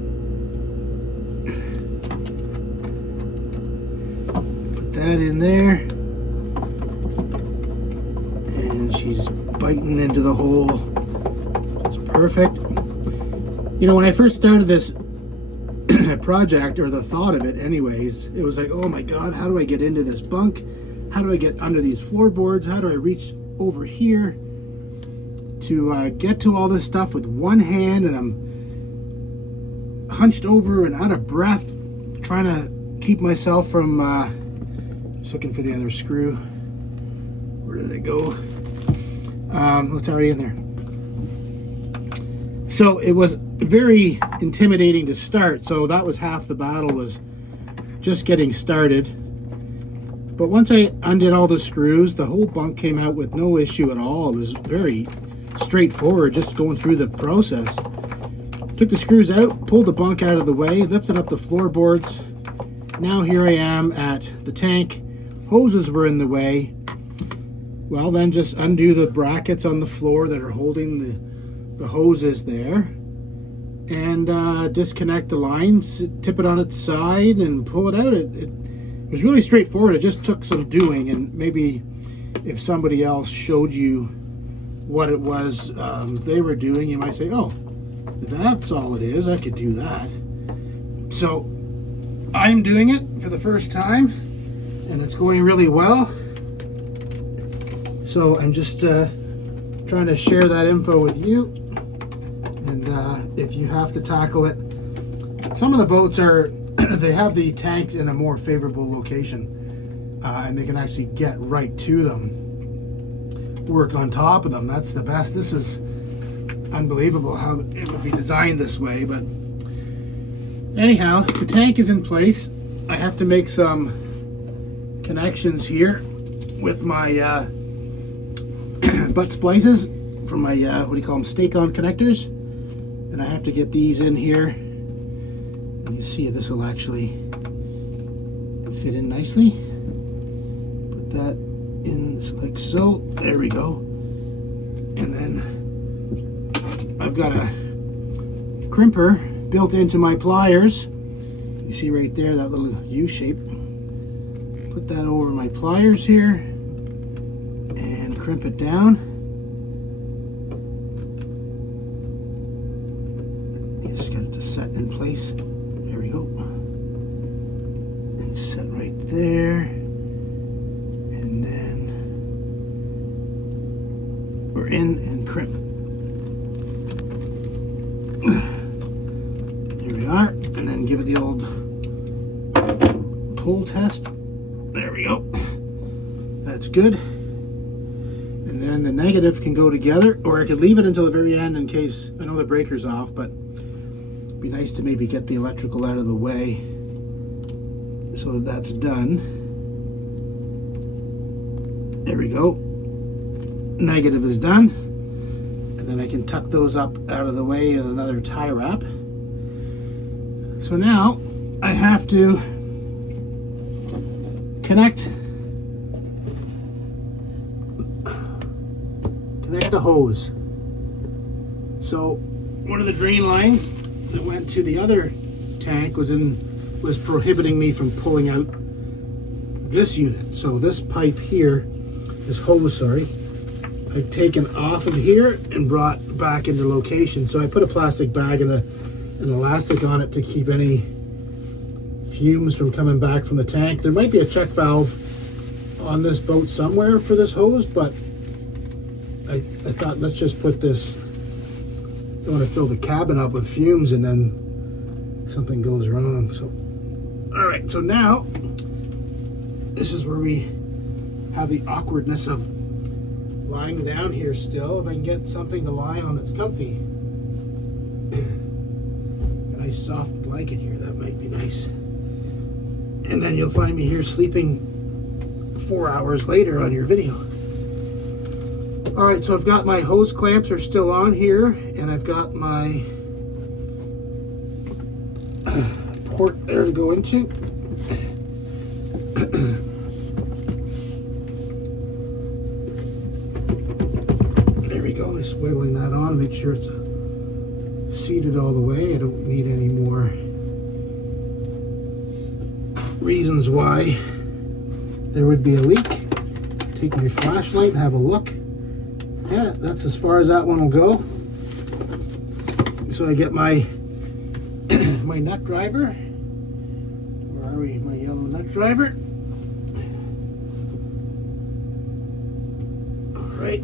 put that in there, and she's biting into the hole. It's perfect. You know, when I first started this project, or the thought of it anyways, it was like, oh my god, how do I get into this bunk? How do I get under these floorboards? How do I reach over here to get to all this stuff with one hand? And I'm hunched over and out of breath, trying to keep myself from just looking for the other screw. Where did it go? It's already in there. So it was very intimidating to start. So that was half the battle, was just getting started. But once I undid all the screws, the whole bunk came out with no issue at all. It was very straightforward, just going through the process. Took the screws out, pulled the bunk out of the way, lifted up the floorboards. Now here I am at the tank. Hoses were in the way. Well, then just undo the brackets on the floor that are holding the hoses there, and disconnect the lines, tip it on its side, and pull it out. It was really straightforward. It just took some doing, and maybe if somebody else showed you what it was they were doing, you might say, oh, that's all it is. I could do that. So I'm doing it for the first time, and it's going really well. So I'm just trying to share that info with you. And if you have to tackle it, some of the boats are, they have the tanks in a more favorable location, and they can actually get right to them, work on top of them. That's the best. This is unbelievable how it would be designed this way. But anyhow, the tank is in place. I have to make some connections here with my butt splices from my what do you call them, stake-on connectors, and I have to get these in here. And you see this will actually fit in nicely. Put that in like so. There we go. And then I've got a crimper built into my pliers. You see right there that little U shape. Put that over my pliers here and crimp it down. You just get it to set in place. There we go. And set right there. And then we're in and crimp. Here we are. And then give it the old pull test. There we go. That's good. And then the negative can go together, or I could leave it until the very end in case, I know the breaker's off, but it'd be nice to maybe get the electrical out of the way so that that's done. There we go. Negative is done. And then I can tuck those up out of the way with another tie wrap. So now I have to connect the hose. So one of the drain lines that went to the other tank was prohibiting me from pulling out this unit. So this pipe here, this hose, sorry, I've taken off of here and brought back into location. So I put a plastic bag and an elastic on it to keep any fumes from coming back from the tank. There might be a check valve on this boat somewhere for this hose, but I thought, let's just put this, don't want to fill the cabin up with fumes and then something goes wrong. So all right, so now this is where we have the awkwardness of lying down here still. If I can get something to lie on that's comfy, a nice soft blanket here, that might be nice. And then you'll find me here sleeping 4 hours later on your video. All right, so I've got my hose clamps are still on here, and I've got my port there to go into. There we go, just wiggling that on, make sure it's seated all the way. I don't need any more reasons why there would be a leak. Take my flashlight and have a look. Yeah, that's as far as that one will go. So I get my my nut driver. Where are we? My yellow nut driver. All right,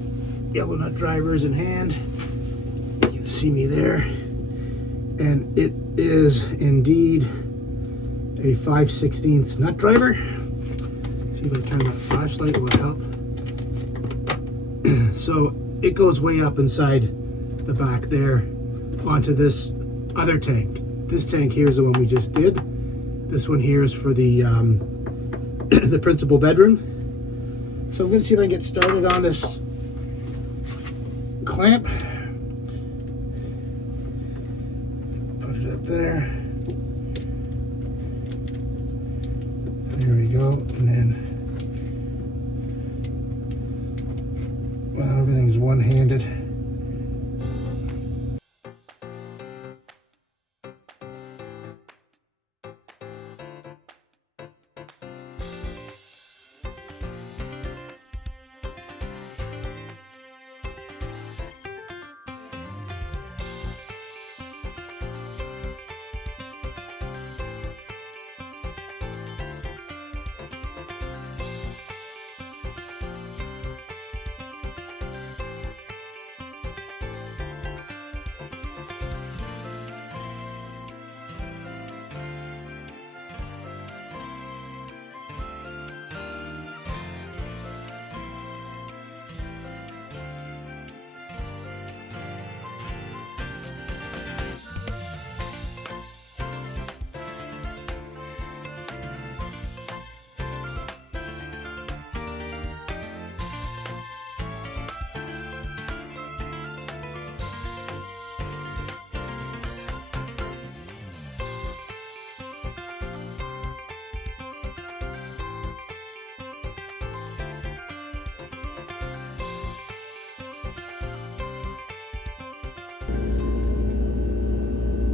yellow nut driver is in hand. You can see me there, and it is indeed a 5/16 nut driver. See if I turn that flashlight, will it help? So it goes way up inside the back there onto this other tank. This tank here is the one we just did. This one here is for the the principal bedroom. So I'm going to see if I can get started on this there. There we go. And then, well, everything's one-handed.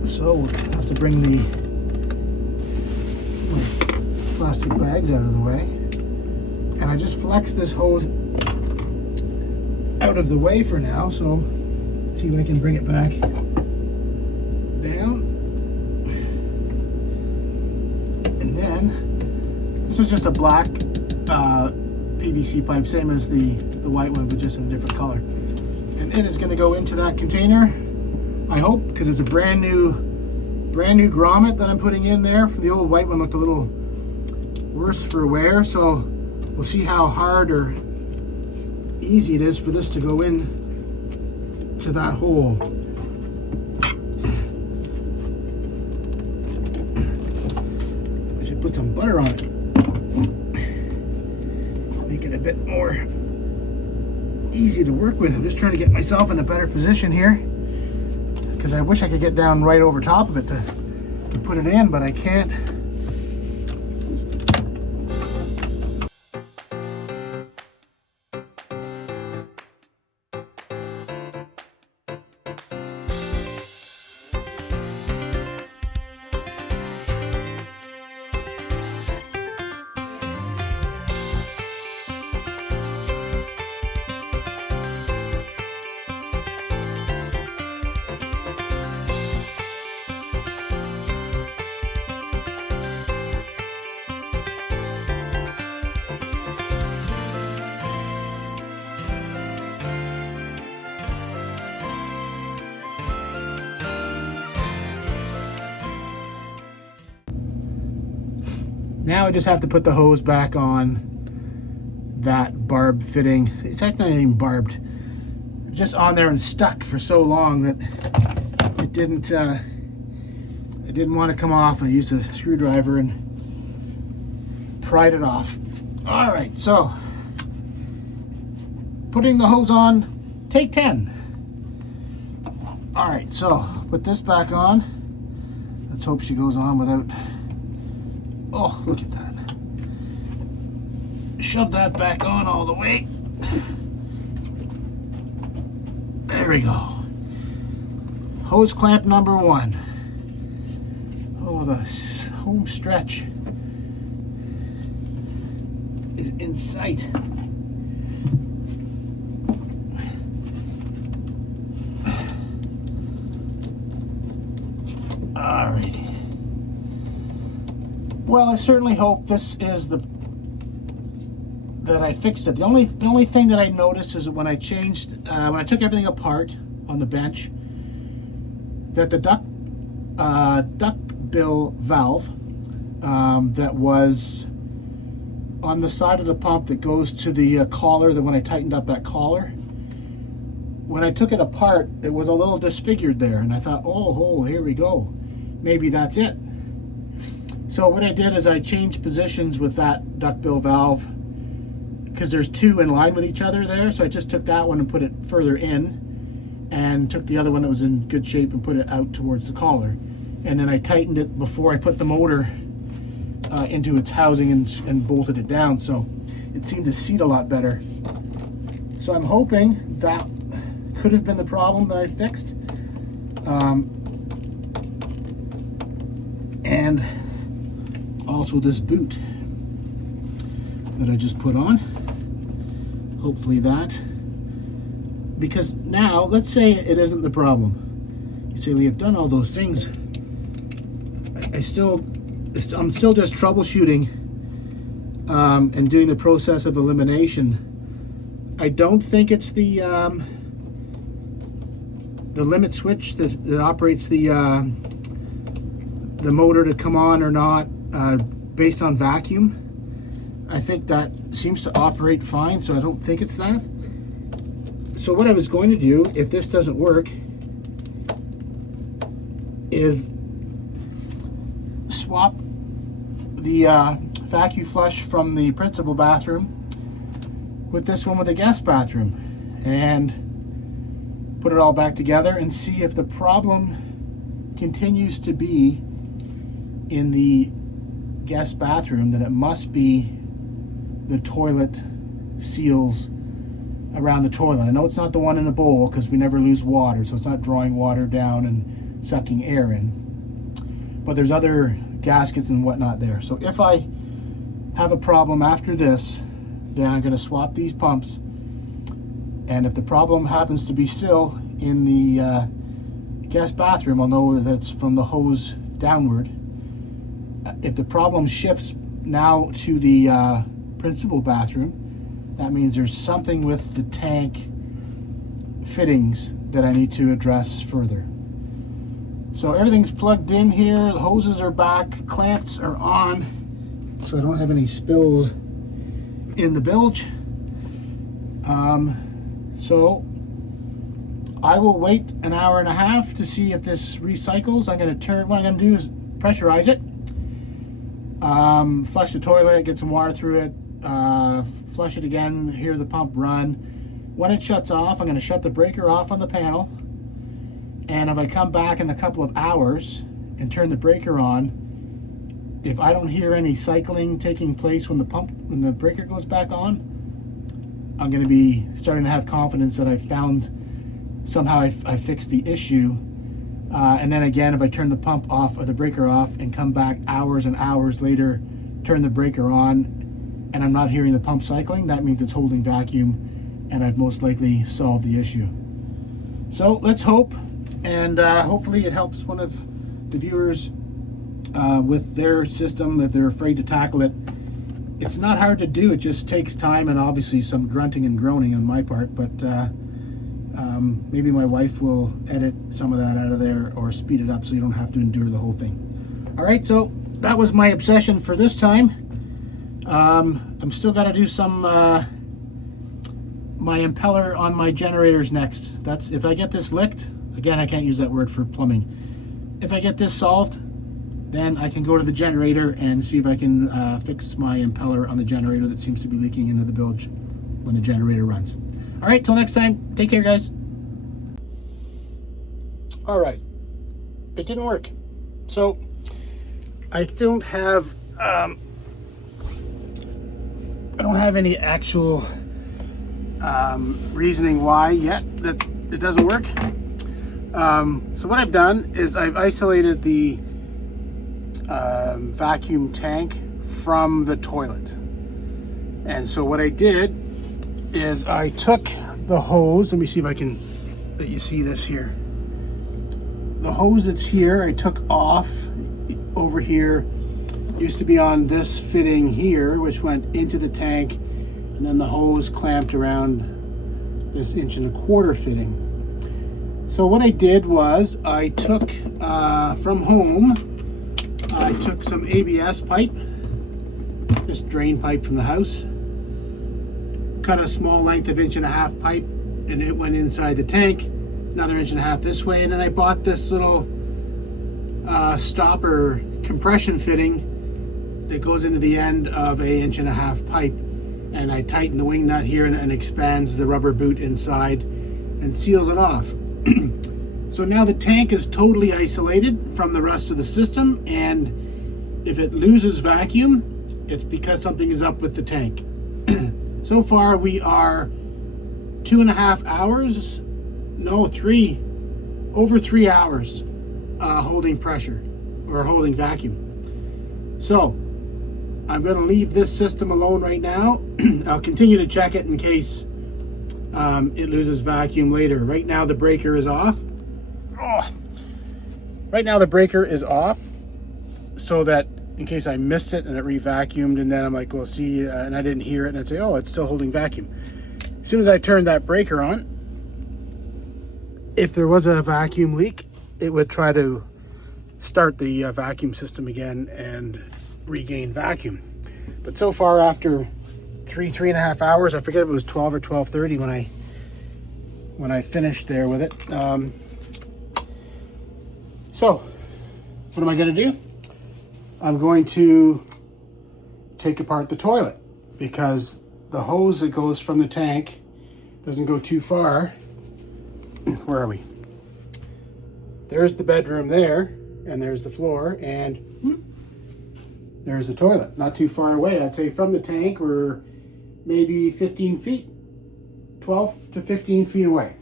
So we'll have to bring the plastic bags out of the way. And I just flexed this hose out of the way for now, so see if I can bring it back down. And then, this was just a black PVC pipe, same as the white one, but just in a different color. And it is going to go into that container, I hope, because it's a brand new grommet that I'm putting in there. The old white one looked a little worse for wear, so we'll see how hard or easy it is for this to go in to that hole. I should put some butter on it, make it a bit more easy to work with. I'm just trying to get myself in a better position here, because I wish I could get down right over top of it to put it in, but I can't. Now I just have to put the hose back on that barb fitting. It's actually not even barbed. It's just on there and stuck for so long that it didn't want to come off. I used a screwdriver and pried it off. All right, so putting the hose on, take 10. All right, so put this back on. Let's hope she goes on without. Oh, look at that. Shove that back on all the way. There we go. Hose clamp number 1. Oh, the home stretch is in sight. Alrighty. Well, I certainly hope this is that I fixed it. The only thing that I noticed is that when I changed, when I took everything apart on the bench, that the duck bill valve that was on the side of the pump that goes to the collar, that when I tightened up that collar, when I took it apart, it was a little disfigured there, and I thought, oh, here we go. Maybe that's it. So what I did is I changed positions with that duckbill valve, because there's two in line with each other there. So I just took that one and put it further in, and took the other one that was in good shape and put it out towards the collar. and then I tightened it before I put the motor into its housing and bolted it down, so it seemed to seat a lot better. So I'm hoping that could have been the problem that I fixed. And also this boot that I just put on. Hopefully that. Because now, let's say it isn't the problem. You say we have done all those things. I'm still just troubleshooting and doing the process of elimination. I don't think it's the limit switch that operates the motor to come on or not based on vacuum. I think that seems to operate fine, so I don't think it's that. So what I was going to do, if this doesn't work, is swap the vacuum flush from the principal bathroom with this one with the guest bathroom and put it all back together and see if the problem continues to be in the guest bathroom. Then it must be the toilet seals around the toilet. I know it's not the one in the bowl because we never lose water, so it's not drawing water down and sucking air in, but there's other gaskets and whatnot there. So if I have a problem after this, then I'm going to swap these pumps, and if the problem happens to be still in the guest bathroom, I'll know that it's from the hose downward. If the problem shifts now to the principal bathroom, that means there's something with the tank fittings that I need to address further. So everything's plugged in here, the hoses are back, clamps are on, so I don't have any spills in the bilge. So I will wait an hour and a half to see if this recycles. What I'm going to do is pressurize it, flush the toilet, get some water through it, flush it again, hear the pump run. When it shuts off, I'm going to shut the breaker off on the panel, and if I come back in a couple of hours and turn the breaker on, if I don't hear any cycling taking place when the breaker goes back on, I'm going to be starting to have confidence that I fixed the issue. And then again, if I turn the pump off or the breaker off and come back hours and hours later, turn the breaker on, and I'm not hearing the pump cycling, that means it's holding vacuum and I've most likely solved the issue. So let's hope, and hopefully it helps one of the viewers with their system if they're afraid to tackle it. It's not hard to do, it just takes time and obviously some grunting and groaning on my part, but maybe my wife will edit some of that out of there or speed it up so you don't have to endure the whole thing. All right, so that was my obsession for this time. I'm still got to do some my impeller on my generators next. That's if I get this licked. Again, I can't use that word for plumbing. If I get this solved, then I can go to the generator and see if I can fix my impeller on the generator that seems to be leaking into the bilge when the generator runs. All right, till next time. Take care, guys. All right, it didn't work. So I don't have any actual reasoning why yet that it doesn't work. So what I've done is I've isolated the vacuum tank from the toilet. And so what I did is I took the hose, let me see if I can let you see this here. The hose that's here, I took off over here. It used to be on this fitting here, which went into the tank, and then the hose clamped around this 1.25 inch fitting. So what I did was I took from home, I took some ABS pipe, just drain pipe from the house, cut a small length of 1.5 inch pipe, and it went inside the tank, another 1.5 inch this way, and then I bought this little stopper compression fitting that goes into the end of a 1.5 inch pipe, and I tighten the wing nut here and expands the rubber boot inside and seals it off. So now the tank is totally isolated from the rest of the system, and if it loses vacuum, it's because something is up with the tank. So far we are 2.5 hours, no, over 3 hours holding pressure or holding vacuum. So I'm going to leave this system alone right now. I'll continue to check it in case it loses vacuum later. Right now the breaker is off. Right now the breaker is off, so that in case I missed it and it re-vacuumed, and then I'm like, well, see, and I didn't hear it, and I'd say, oh, it's still holding vacuum. As soon as I turned that breaker on, if there was a vacuum leak, it would try to start the vacuum system again and regain vacuum. But so far, after 3.5 hours, I forget if it was 12 or 12:30 when I finished there with it. So what am I going to do? I'm going to take apart the toilet, because the hose that goes from the tank doesn't go too far. Where are we? There's the bedroom there, and there's the floor, and there's the toilet. Not too far away. I'd say from the tank we're maybe 15 feet, 12 to 15 feet away.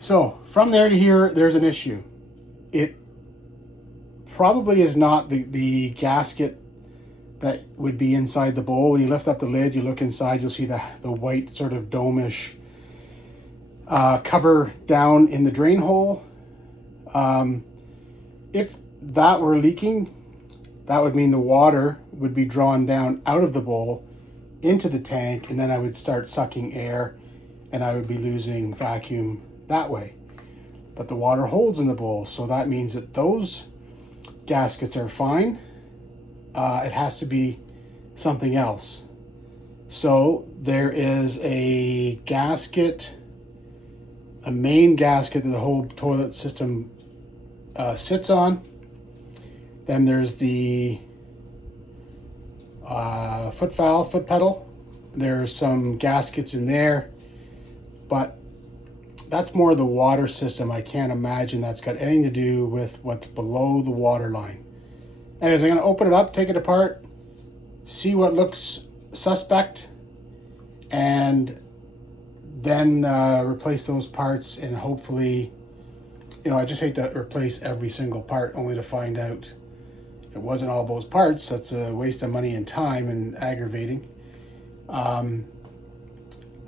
So from there to here, there's an issue. It probably is not the gasket that would be inside the bowl. When you lift up the lid, you look inside, you'll see the white sort of dome-ish cover down in the drain hole. If that were leaking, that would mean the water would be drawn down out of the bowl into the tank, and then I would start sucking air and I would be losing vacuum that way. But the water holds in the bowl, so that means that those gaskets are fine. It has to be something else. So there is a gasket, a main gasket that the whole toilet system sits on. Then there's the foot valve, foot pedal. There's some gaskets in there, but that's more the water system. I can't imagine that's got anything to do with what's below the water line. Anyways, I'm going to open it up, take it apart, see what looks suspect, and then replace those parts, and hopefully, I just hate to replace every single part only to find out it wasn't all those parts. That's a waste of money and time and aggravating.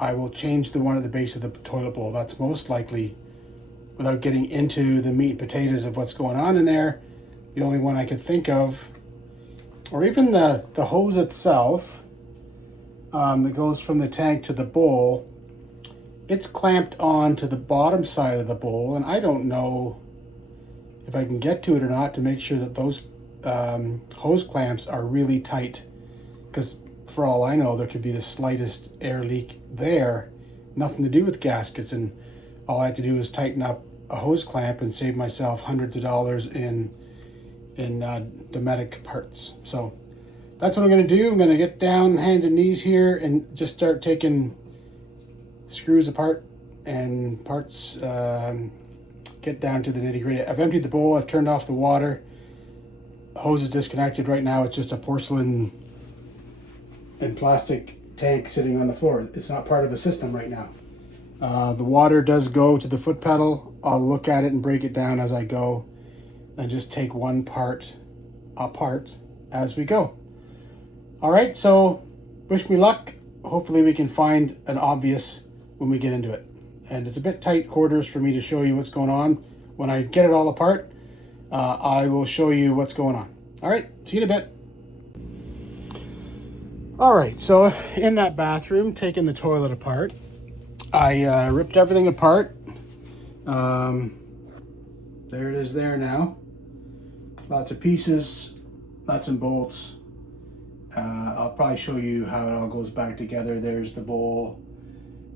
I will change the one at the base of the toilet bowl. That's most likely, without getting into the meat and potatoes of what's going on in there, the only one I could think of. Or even the hose itself that goes from the tank to the bowl. It's clamped on to the bottom side of the bowl, and I don't know if I can get to it or not to make sure that those hose clamps are really tight, because for all I know, there could be the slightest air leak there, nothing to do with gaskets, and all I had to do was tighten up a hose clamp and save myself hundreds of dollars in Dometic parts. So that's what I'm going to do. I'm going to get down hands and knees here and just start taking screws apart and parts, get down to the nitty-gritty. I've emptied the bowl, I've turned off the water, hose is disconnected. Right now it's just a porcelain and plastic tank sitting on the floor. It's not part of the system right now. The water does go to the foot pedal. I'll look at it and break it down as I go and just take one part apart as we go. All right, so wish me luck. Hopefully we can find an obvious when we get into it. And it's a bit tight quarters for me to show you what's going on. When I get it all apart, I will show you what's going on. All right, see you in a bit. All right, so in that bathroom, taking the toilet apart, I ripped everything apart. There it is there now. Lots of pieces, nuts and bolts. I'll probably show you how it all goes back together. There's the bowl,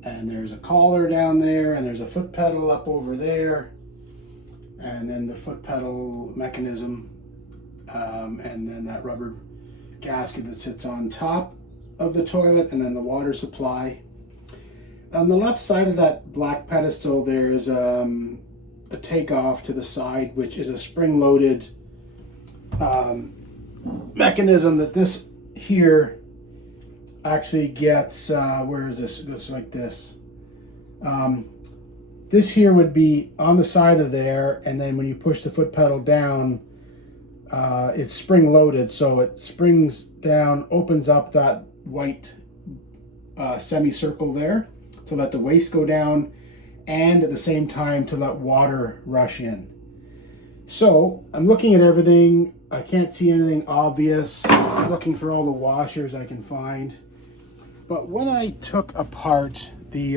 and there's a collar down there, and there's a foot pedal up over there, and then the foot pedal mechanism, and then that rubber gasket that sits on top of the toilet, and then the water supply. on the left side of that black pedestal, there's a takeoff to the side, which is a spring-loaded mechanism that this here actually gets. Where is this? It's like this. This here would be on the side of there, and then when you push the foot pedal down, it's spring-loaded, so it springs down, opens up that white semicircle there to let the waste go down, and at the same time to let water rush in. So I'm looking at everything. I can't see anything obvious. I'm looking for all the washers I can find. But when I took apart the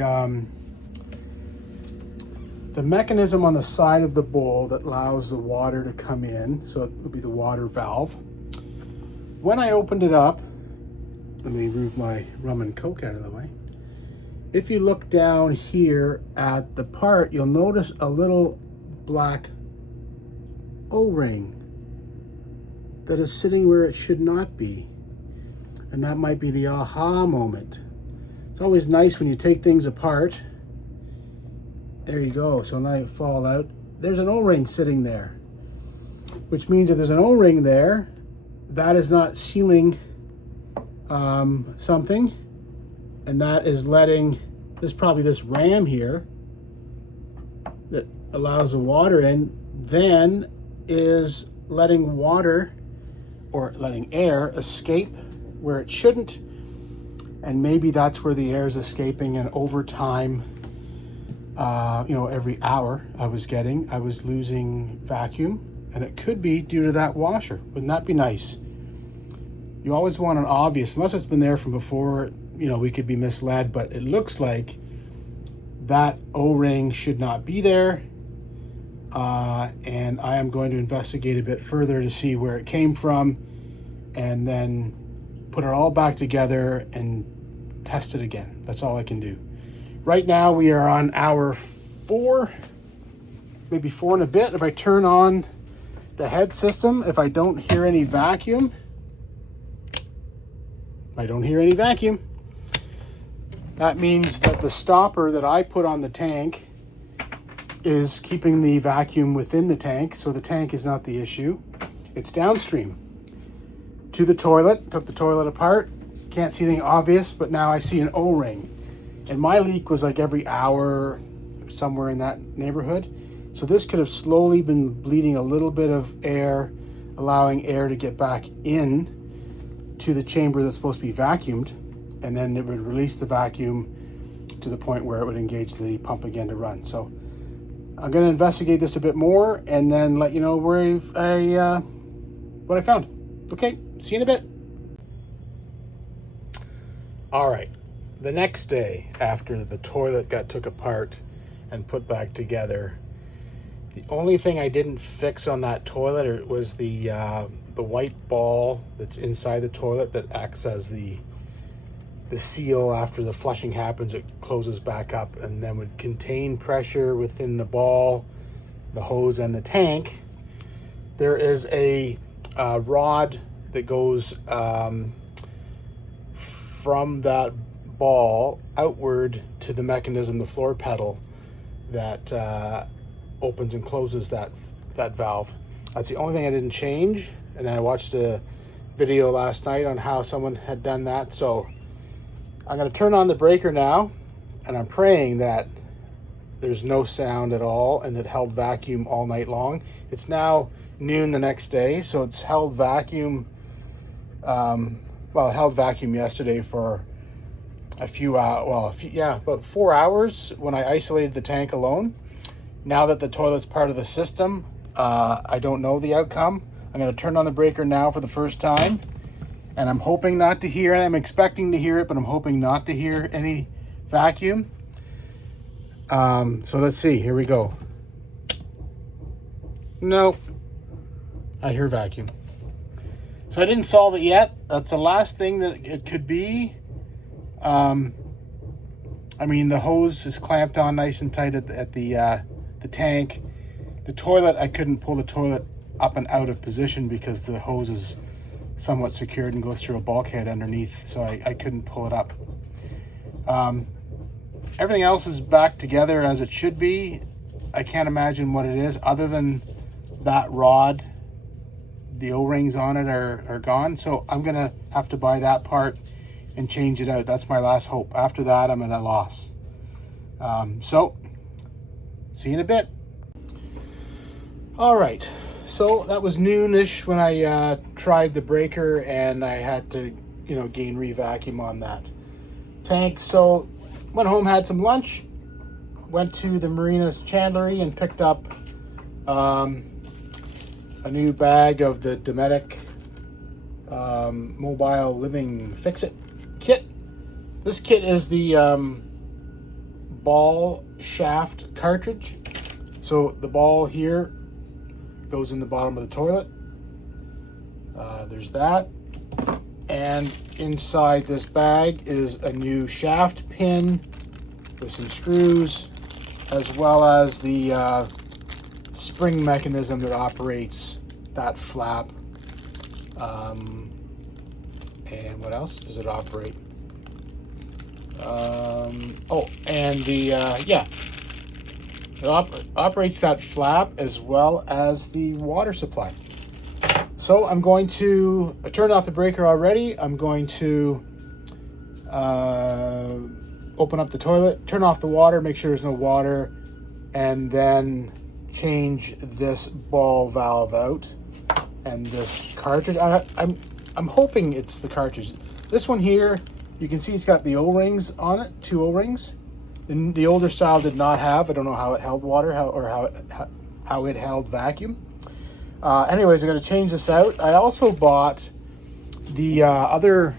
mechanism on the side of the bowl that allows the water to come in, so it would be the water valve. When I opened it up, let me move my rum and coke out of the way. If you look down here at the part, you'll notice a little black O-ring that is sitting where it should not be. And that might be the aha moment. It's always nice when you take things apart. There you go, so now it fall out. There's an O-ring sitting there, which means if there's an O-ring there, that is not sealing something, and that is letting this ram here that allows the water in, then is letting water or letting air escape where it shouldn't, and maybe that's where the air is escaping, and over time, every hour I was losing vacuum, and it could be due to that washer. Wouldn't that be nice? You always want an obvious, unless it's been there from before, we could be misled, but it looks like that O-ring should not be there. And I am going to investigate a bit further to see where it came from, and then put it all back together and test it again. That's all I can do. Right now we are on hour 4, maybe 4 and a bit. If I turn on the head system, if I don't hear any vacuum, that means that the stopper that I put on the tank is keeping the vacuum within the tank, so the tank is not the issue. It's downstream to the toilet. Took the toilet apart. Can't see anything obvious, but now I see an O-ring. And my leak was like every hour, somewhere in that neighborhood. So this could have slowly been bleeding a little bit of air, allowing air to get back in to the chamber that's supposed to be vacuumed. And then it would release the vacuum to the point where it would engage the pump again to run. So I'm going to investigate this a bit more and then let you know what I found. Okay, see you in a bit. All right. The next day, after the toilet got took apart and put back together, the only thing I didn't fix on that toilet was the white ball that's inside the toilet that acts as the seal. After the flushing happens, it closes back up and then would contain pressure within the ball, the hose, and the tank. There is a rod that goes from that ball outward to the mechanism, the floor pedal, that opens and closes that valve. That's the only thing I didn't change, and I watched a video last night on how someone had done that. So I'm going to turn on the breaker now, and I'm praying that there's no sound at all and it held vacuum all night long. It's now noon the next day, so it's held vacuum. It held vacuum yesterday for a few hours, about 4 hours when I isolated the tank alone. Now that the toilet's part of the system, I don't know the outcome. I'm going to turn on the breaker now for the first time, and I'm hoping not to hear it. I'm expecting to hear it, but I'm hoping not to hear any vacuum. So let's see. Here we go. No, I hear vacuum. So I didn't solve it yet. That's the last thing that it could be. The hose is clamped on nice and tight at the tank. The toilet, I couldn't pull the toilet up and out of position because the hose is somewhat secured and goes through a bulkhead underneath, so I couldn't pull it up. everything else is back together as it should be. I can't imagine what it is other than that rod. The O-rings on it are gone, so I'm gonna have to buy that part and change it out. That's my last hope. After that, I'm at a loss. So see you in a bit. All right, so that was noonish when I tried the breaker, and I had to, gain re-vacuum on that tank. So went home, had some lunch, went to the Marina's Chandlery and picked up a new bag of the Dometic Mobile Living Fix-It kit. This kit is the ball shaft cartridge. So the ball here goes in the bottom of the toilet. There's that. And inside this bag is a new shaft pin with some screws, as well as the spring mechanism that operates that flap. And what else does it operate? And the it operates that flap as well as the water supply. So I turned off the breaker already. I'm going to open up the toilet, turn off the water, make sure there's no water, and then change this ball valve out and this cartridge. I'm hoping it's the cartridge. This one here, you can see it's got the O-rings on it, 2 O-rings. The older style did not have. I don't know how it held water, how it held vacuum. Anyways, I'm going to change this out. I also bought the other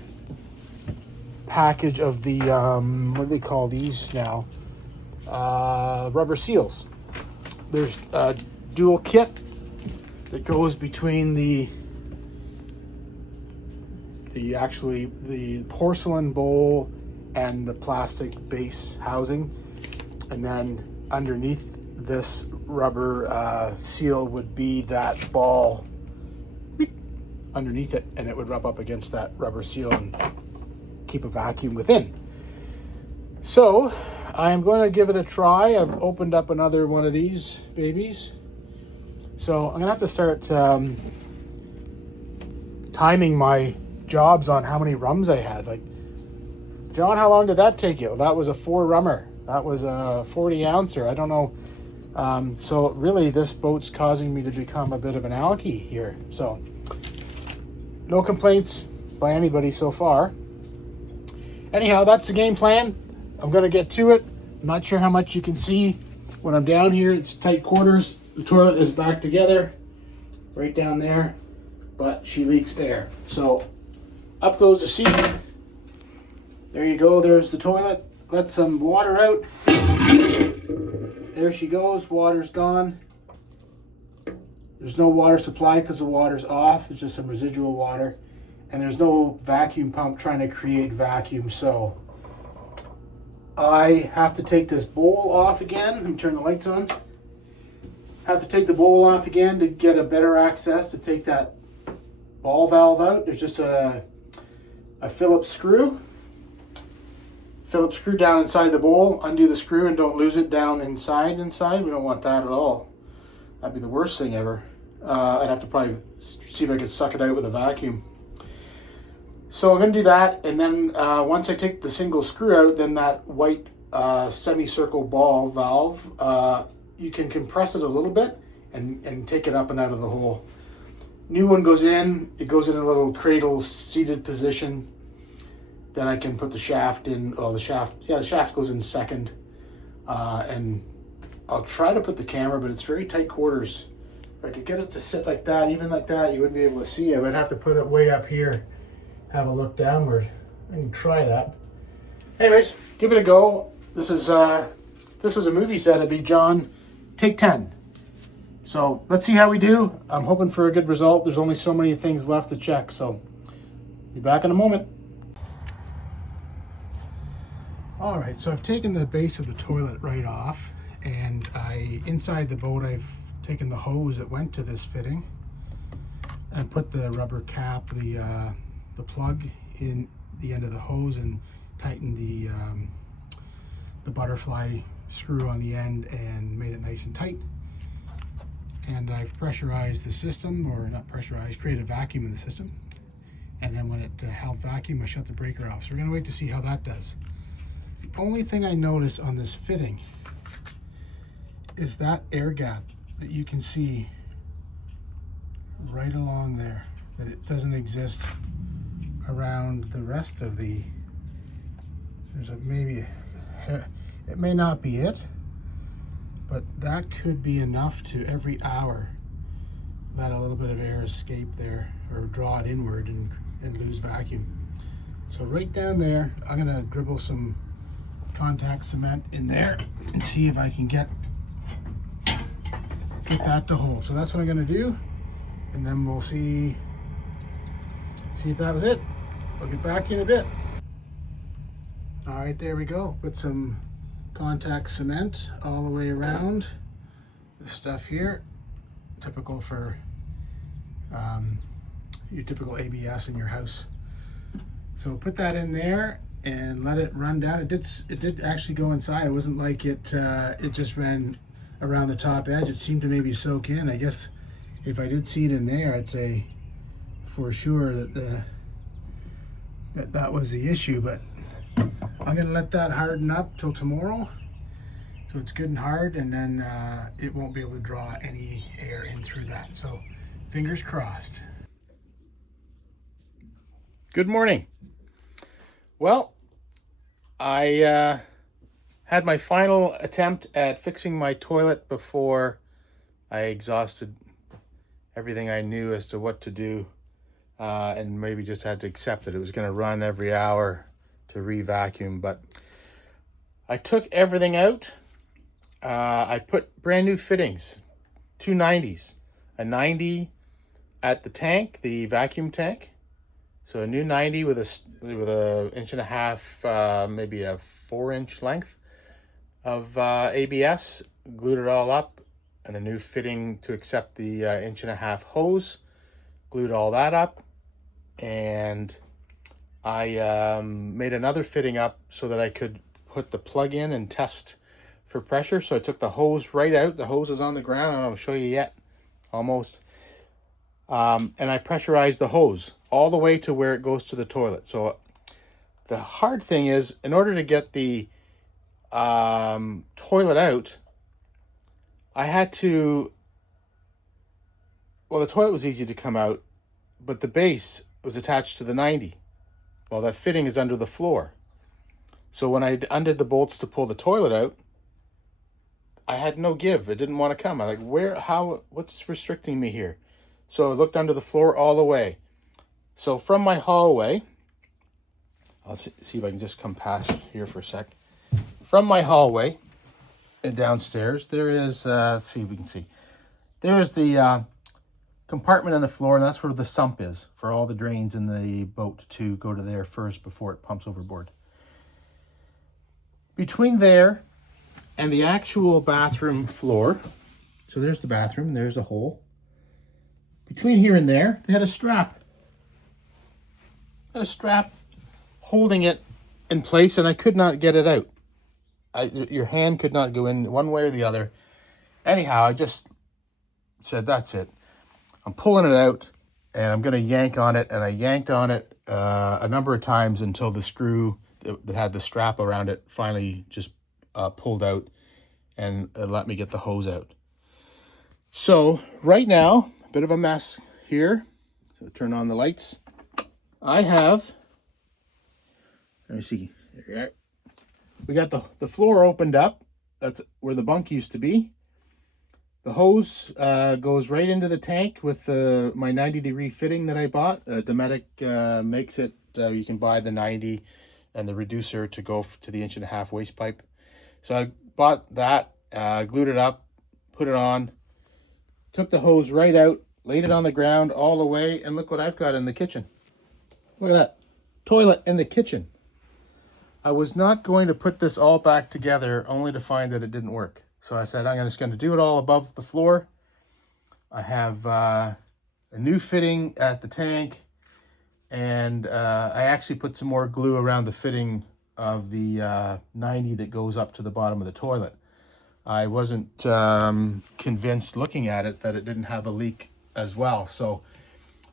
package of the what do they call these now? Rubber seals. There's a dual kit that goes between the porcelain bowl and the plastic base housing, and then underneath this rubber seal would be that ball underneath it, and it would rub up against that rubber seal and keep a vacuum within. So I'm going to give it a try. I've opened up another one of these babies, so I'm gonna have to start timing my jobs on how many rums I had. Like, John, how long did that take you? Well, that was a 4 rummer. That was a 40 ouncer. I don't know. So really, this boat's causing me to become a bit of an alky here. So no complaints by anybody so far. Anyhow, that's the game plan. I'm going to get to it. I'm not sure how much you can see when I'm down here. It's tight quarters. The toilet is back together right down there, but she leaks air. So up goes the seat. There you go. There's the toilet. Let some water out. There she goes. Water's gone. There's no water supply because the water's off. There's just some residual water. And there's no vacuum pump trying to create vacuum. So I have to take this bowl off again. Let me turn the lights on. Have to take the bowl off again to get a better access to take that ball valve out. There's just a Phillips screw. Phillips screw down inside the bowl, undo the screw, and don't lose it down inside. We don't want that at all. That'd be the worst thing ever. I'd have to probably see if I could suck it out with a vacuum. So I'm going to do that, and then once I take the single screw out, then that white semicircle ball valve, you can compress it a little bit and take it up and out of the hole. New one goes in. It goes in a little cradle seated position. Then I can put the shaft in. Oh, the shaft goes in second. And I'll try to put the camera, but it's very tight quarters. If I could get it to sit like that, even like that, you wouldn't be able to see it. I'd have to put it way up here, have a look downward. I can try that. Anyways, give it a go. This was a movie set. It'd be John, take 10. So let's see how we do. I'm hoping for a good result. There's only so many things left to check, so be back in a moment. All right, so I've taken the base of the toilet right off, and inside the boat I've taken the hose that went to this fitting and put the rubber cap, the plug in the end of the hose, and tightened the butterfly screw on the end and made it nice and tight. And I've pressurized the system, or not pressurized, created a vacuum in the system. And then when it held vacuum, I shut the breaker off. So we're gonna wait to see how that does. The only thing I noticed on this fitting is that air gap that you can see right along there, that it doesn't exist around the rest of the, there's a maybe, it may not be it, but that could be enough to every hour let a little bit of air escape there, or draw it inward and lose vacuum. So right down there, I'm gonna dribble some contact cement in there and see if I can get that to hold. So that's what I'm gonna do, and then we'll see if that was it. I'll get back to you in a bit. All right, there we go. Put some contact cement all the way around this stuff here, typical for your typical ABS in your house. So put that in there and let it run down. It did actually go inside. It wasn't like it just ran around the top edge. It seemed to maybe soak in. I guess if I did see it in there, I'd say for sure that that was the issue. But I'm gonna let that harden up till tomorrow, so it's good and hard, and then it won't be able to draw any air in through that. So fingers crossed. Good morning. Well, I had my final attempt at fixing my toilet before I exhausted everything I knew as to what to do, and maybe just had to accept that it was going to run every hour to re-vacuum. But I took everything out. I put brand new fittings, two 90s, a 90 at the tank, the vacuum tank. So a new 90 with a inch and a half, maybe a 4-inch length of ABS, glued it all up, and a new fitting to accept the inch and a half hose, glued all that up, and I made another fitting up so that I could put the plug in and test for pressure. So I took the hose right out. The hose is on the ground, and I'll show you yet, almost. And I pressurized the hose all the way to where it goes to the toilet. So the hard thing is, in order to get the toilet out, I had to, well, the toilet was easy to come out, but the base was attached to the 90. Well, that fitting is under the floor. So when I undid the bolts to pull the toilet out, I had no give. It didn't want to come. I'm like, what's restricting me here? So I looked under the floor all the way. So from my hallway, I'll see if I can just come past here for a sec. From my hallway and downstairs, there is, let's see if we can see. There is the compartment on the floor, and that's where the sump is for all the drains in the boat to go to there first before it pumps overboard. Between there and the actual bathroom floor, so there's the bathroom, there's a hole. Between here and there, they had a strap. A strap holding it in place, and I could not get it out. Your hand could not go in one way or the other. Anyhow, I just said, that's it. I'm pulling it out, and I'm going to yank on it, and I yanked on it a number of times until the screw that had the strap around it finally just pulled out, and it let me get the hose out. So right now, a bit of a mess here. So turn on the lights. I have, let me see, there we are. We got the floor opened up. That's where the bunk used to be. The hose goes right into the tank with my 90-degree fitting that I bought. Dometic makes it, you can buy the 90 and the reducer to go to the 1.5 inch waste pipe. So I bought that, glued it up, put it on, took the hose right out, laid it on the ground all the way, and look what I've got in the kitchen. Look at that, toilet in the kitchen. I was not going to put this all back together only to find that it didn't work. So I said, I'm just going to do it all above the floor. I have a new fitting at the tank, and I actually put some more glue around the fitting of the 90 that goes up to the bottom of the toilet. I wasn't convinced looking at it that it didn't have a leak as well. So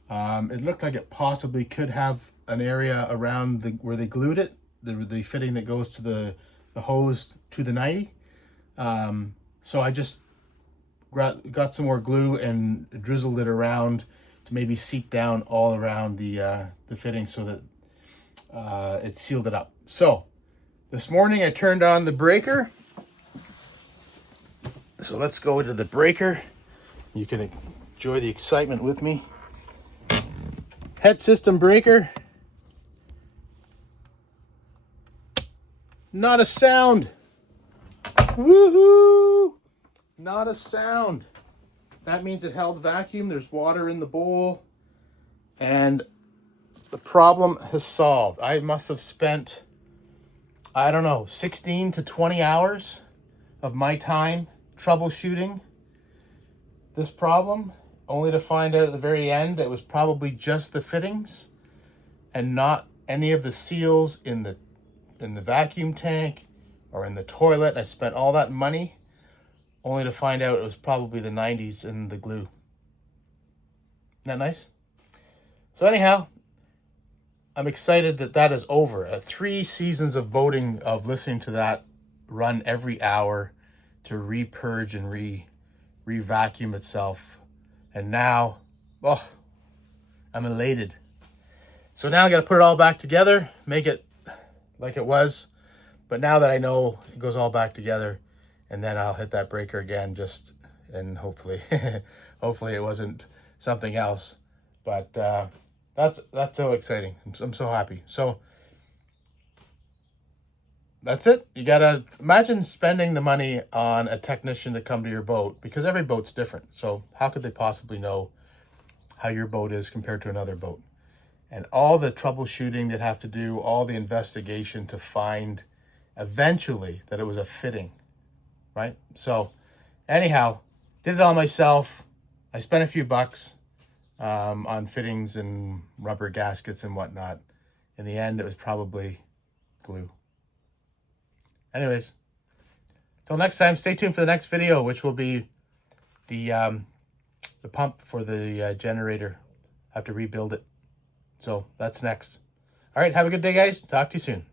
it looked like it possibly could have an area around where they glued it, the fitting that goes to the hose to the 90. So I just got some more glue and drizzled it around to maybe seep down all around the fitting so that it sealed it up. So this morning I turned on the breaker. So let's go into the breaker. You can enjoy the excitement with me. Head system breaker. Not a sound. Woohoo! Not a sound. That means it held vacuum. There's water in the bowl. And the problem has solved. I must have spent, I don't know, 16 to 20 hours of my time troubleshooting this problem, only to find out at the very end that it was probably just the fittings and not any of the seals in the vacuum tank or in the toilet. I spent all that money only to find out it was probably the 90s and the glue. Isn't that nice? So anyhow, I'm excited that that is over. 3 seasons of boating, of listening to that run every hour to re-purge and re-vacuum itself. And now, oh, I'm elated. So now I got to put it all back together, make it like it was. But now that I know it goes all back together, and then I'll hit that breaker again, and hopefully, hopefully it wasn't something else. But that's so exciting. I'm so happy. So that's it. You gotta imagine spending the money on a technician to come to your boat, because every boat's different. So how could they possibly know how your boat is compared to another boat? And all the troubleshooting they'd have to do, all the investigation to find eventually that it was a fitting, right? So anyhow, did it all myself. I spent a few bucks on fittings and rubber gaskets and whatnot. In the end, it was probably glue. Anyways, till next time, stay tuned for the next video, which will be the pump for the generator. I have to rebuild it. So that's next. All right, have a good day, guys. Talk to you soon.